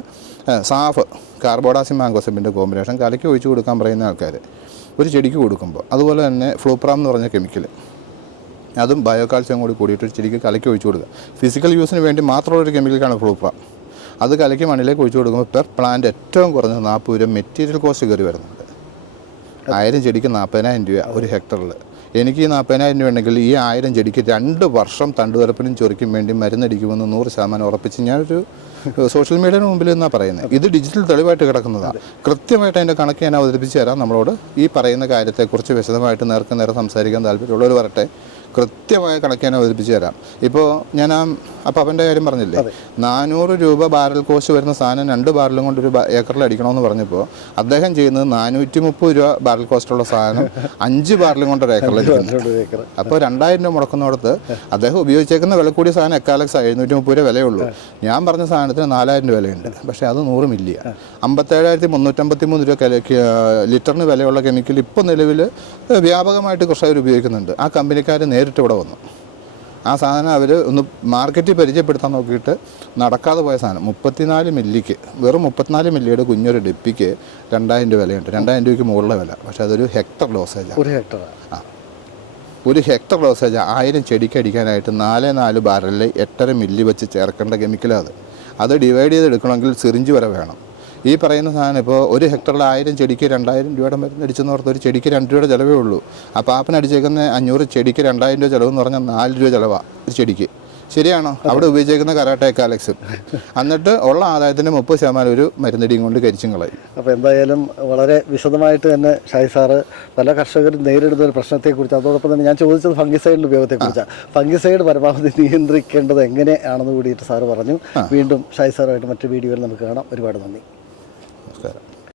സാഫ് കാർബോഡാസിം മാങ്കോസെബിന്റെ കോമ്പിനേഷൻ കലക്കി ഒഴിച്ചു കൊടുക്കാൻ പറയുന്ന ആൾക്കാർ ഒരു ചെടിക്ക് കൊടുക്കുമ്പോൾ. അതുപോലെ തന്നെ ഫ്ലൂപ്രാം എന്ന് പറഞ്ഞ കെമിക്കൽ അതും ബയോ കാൽസ്യം കൂടി കൂടിയിട്ട് ചെടിക്ക് കലക്കി ഒഴിച്ചു കൊടുക്കുക. ഫിസിക്കൽ യൂസിന് വേണ്ടി മാത്രമുള്ള ഒരു കെമിക്കലാണ് ഫ്ലൂപ്ര അത് കലക്കി മണ്ണിലേക്ക് ഒഴിച്ചു കൊടുക്കുമ്പോൾ പെർ പ്ലാന്റ് ഏറ്റവും കുറഞ്ഞ നാൽപ്പത് രൂപ മെറ്റീരിയൽ കോസ്റ്റ് കയറി വരുന്നുണ്ട്. ആയിരം ചെടിക്ക് നാൽപ്പതിനായിരം രൂപ ഒരു ഹെക്ടറിൽ എനിക്ക് ഈ നാൽപ്പതിനായിരം രൂപ ഉണ്ടെങ്കിൽ ഈ ആയിരം ചെടിക്ക് രണ്ട് വർഷം തണ്ടുവരപ്പിനും ചൊറിക്കും വേണ്ടി മരുന്നടിക്കുമെന്ന് നൂറ് ശതമാനം ഉറപ്പിച്ച് ഞാനൊരു സോഷ്യൽ മീഡിയയുടെ മുമ്പിൽ നിന്നാണ് പറയുന്നത് ഇത് ഡിജിറ്റൽ തെളിവായിട്ട് കിടക്കുന്നതാണ് കൃത്യമായിട്ട് അതിന്റെ കണക്ക് ഞാൻ അവതരിപ്പിച്ച് തരാം നമ്മളോട്. ഈ പറയുന്ന കാര്യത്തെക്കുറിച്ച് വിശദമായിട്ട് നേർക്ക് നേരെ സംസാരിക്കാൻ താല്പര്യമുള്ളവർ വരട്ടെ. കൃത്യമായ കണക്ക് ഞാൻ അവതരിപ്പിച്ച് തരാം. ഇപ്പോൾ ഞാൻ ആ അപ്പം അവന്റെ കാര്യം പറഞ്ഞില്ലേ? നാനൂറ് രൂപ ബാരൽ കോസ്റ്റ് വരുന്ന സാധനം രണ്ട് ബാരലും കൊണ്ട് ഒരു ഏക്കറിൽ അടിക്കണമെന്ന് പറഞ്ഞപ്പോൾ അദ്ദേഹം ചെയ്യുന്നത് നാനൂറ്റി മുപ്പത് രൂപ ബാരൽ കോസ്റ്റുള്ള സാധനം അഞ്ച് ബാരലും കൊണ്ട് ഒരു ഏക്കറിൽ അടിക്കുന്നു. അപ്പോൾ രണ്ടായിരം രൂപ മുടക്കുന്നിടത്ത് അദ്ദേഹം ഉപയോഗിച്ചേക്കുന്ന വില കൂടിയ സാധനം എക്കാലക്സ് എഴുന്നൂറ്റി മുപ്പത് രൂപ വിലയുള്ളൂ. ഞാൻ പറഞ്ഞ സാധനത്തിന് നാലായിരം രൂപ വിലയുണ്ട്. പക്ഷേ അത് നൂറ് മില്ലിയ. അമ്പത്തേഴായിരത്തി മുന്നൂറ്റമ്പത്തി മൂന്ന് രൂപ ലിറ്ററിന് വിലയുള്ള കെമിക്കൽ ഇപ്പോൾ നിലവിൽ വ്യാപകമായിട്ട് കർഷകർ ഉപയോഗിക്കുന്നുണ്ട്. ആ കമ്പനിക്കാർ നേരിട്ട് ഇവിടെ വന്നു. ആ സാധനം അവർ ഒന്ന് മാർക്കറ്റിൽ പരിചയപ്പെടുത്താൻ നോക്കിയിട്ട് നടക്കാതെ പോയ സാധനം മുപ്പത്തിനാല് മില്ലിക്ക് വെറും മുപ്പത്തിനാല് മില്ലിയുടെ കുഞ്ഞൊരു ഡിപ്പിക്ക് രണ്ടായിരം രൂപ വിലയുണ്ട്. രണ്ടായിരം രൂപയ്ക്ക് മുകളിലെ വില പക്ഷേ അതൊരു ഹെക്ടർ ഡോസേജാണ് ഒരു ഹെക്ടർ ആ. ഒരു ഹെക്ടർ ഡോസേജ്. ആയിരം ചെടിക്ക് അടിക്കാനായിട്ട് നാല് നാല് ബാരലിൽ എട്ടര മില്ലി വെച്ച് ചേർക്കേണ്ട കെമിക്കലാണ് അത്. അത് ഡിവൈഡ് ചെയ്ത് എടുക്കണമെങ്കിൽ സിറിഞ്ച് വരെ വേണം. ഈ പറയുന്ന സാധനം ഇപ്പോൾ ഒരു ഹെക്ടറിൽ ആയിരം ചെടിക്ക് രണ്ടായിരം രൂപയുടെ മരുന്ന് അടിച്ചെന്ന് ഓർത്ത് ഒരു ചെടിക്ക് രണ്ട് രൂപയുടെ ചിലവേ ഉള്ളൂ. ആ പാപ്പൻ അടിച്ചേക്കുന്ന അഞ്ഞൂറ് ചെടിക്ക് രണ്ടായിരം രൂപ ചിലവെന്ന് പറഞ്ഞാൽ നാല് രൂപ ചിലവാണ് ഒരു ചെടിക്ക്. ശരിയാണോ? അവിടെ ഉപയോഗിച്ചേക്കുന്ന കരാട്ടേക്കാലക്സും എന്നിട്ട് ഉള്ള ആദായത്തിന്റെ മുപ്പത് ശതമാനം ഒരു മരുന്നടിയും കൊണ്ട് കരിച്ചും കളയും. അപ്പോൾ എന്തായാലും വളരെ വിശദമായിട്ട് തന്നെ ഷായി സാറ് പല കർഷകരും നേരിടുന്ന ഒരു പ്രശ്നത്തെക്കുറിച്ച് അതോടൊപ്പം തന്നെ ഞാൻ ചോദിച്ചത് ഫംഗിസൈഡിന്റെ ഉപയോഗത്തെക്കുറിച്ചാണ് ഫംഗിസൈഡ് പരമാവധി നിയന്ത്രിക്കേണ്ടത് എങ്ങനെയാണെന്ന് കൂടിയിട്ട് സാറ് പറഞ്ഞു. വീണ്ടും ഷായി സാറുമായിട്ട് മറ്റു വീഡിയോയിൽ നമുക്ക് കാണാം. ഒരുപാട് നന്ദി.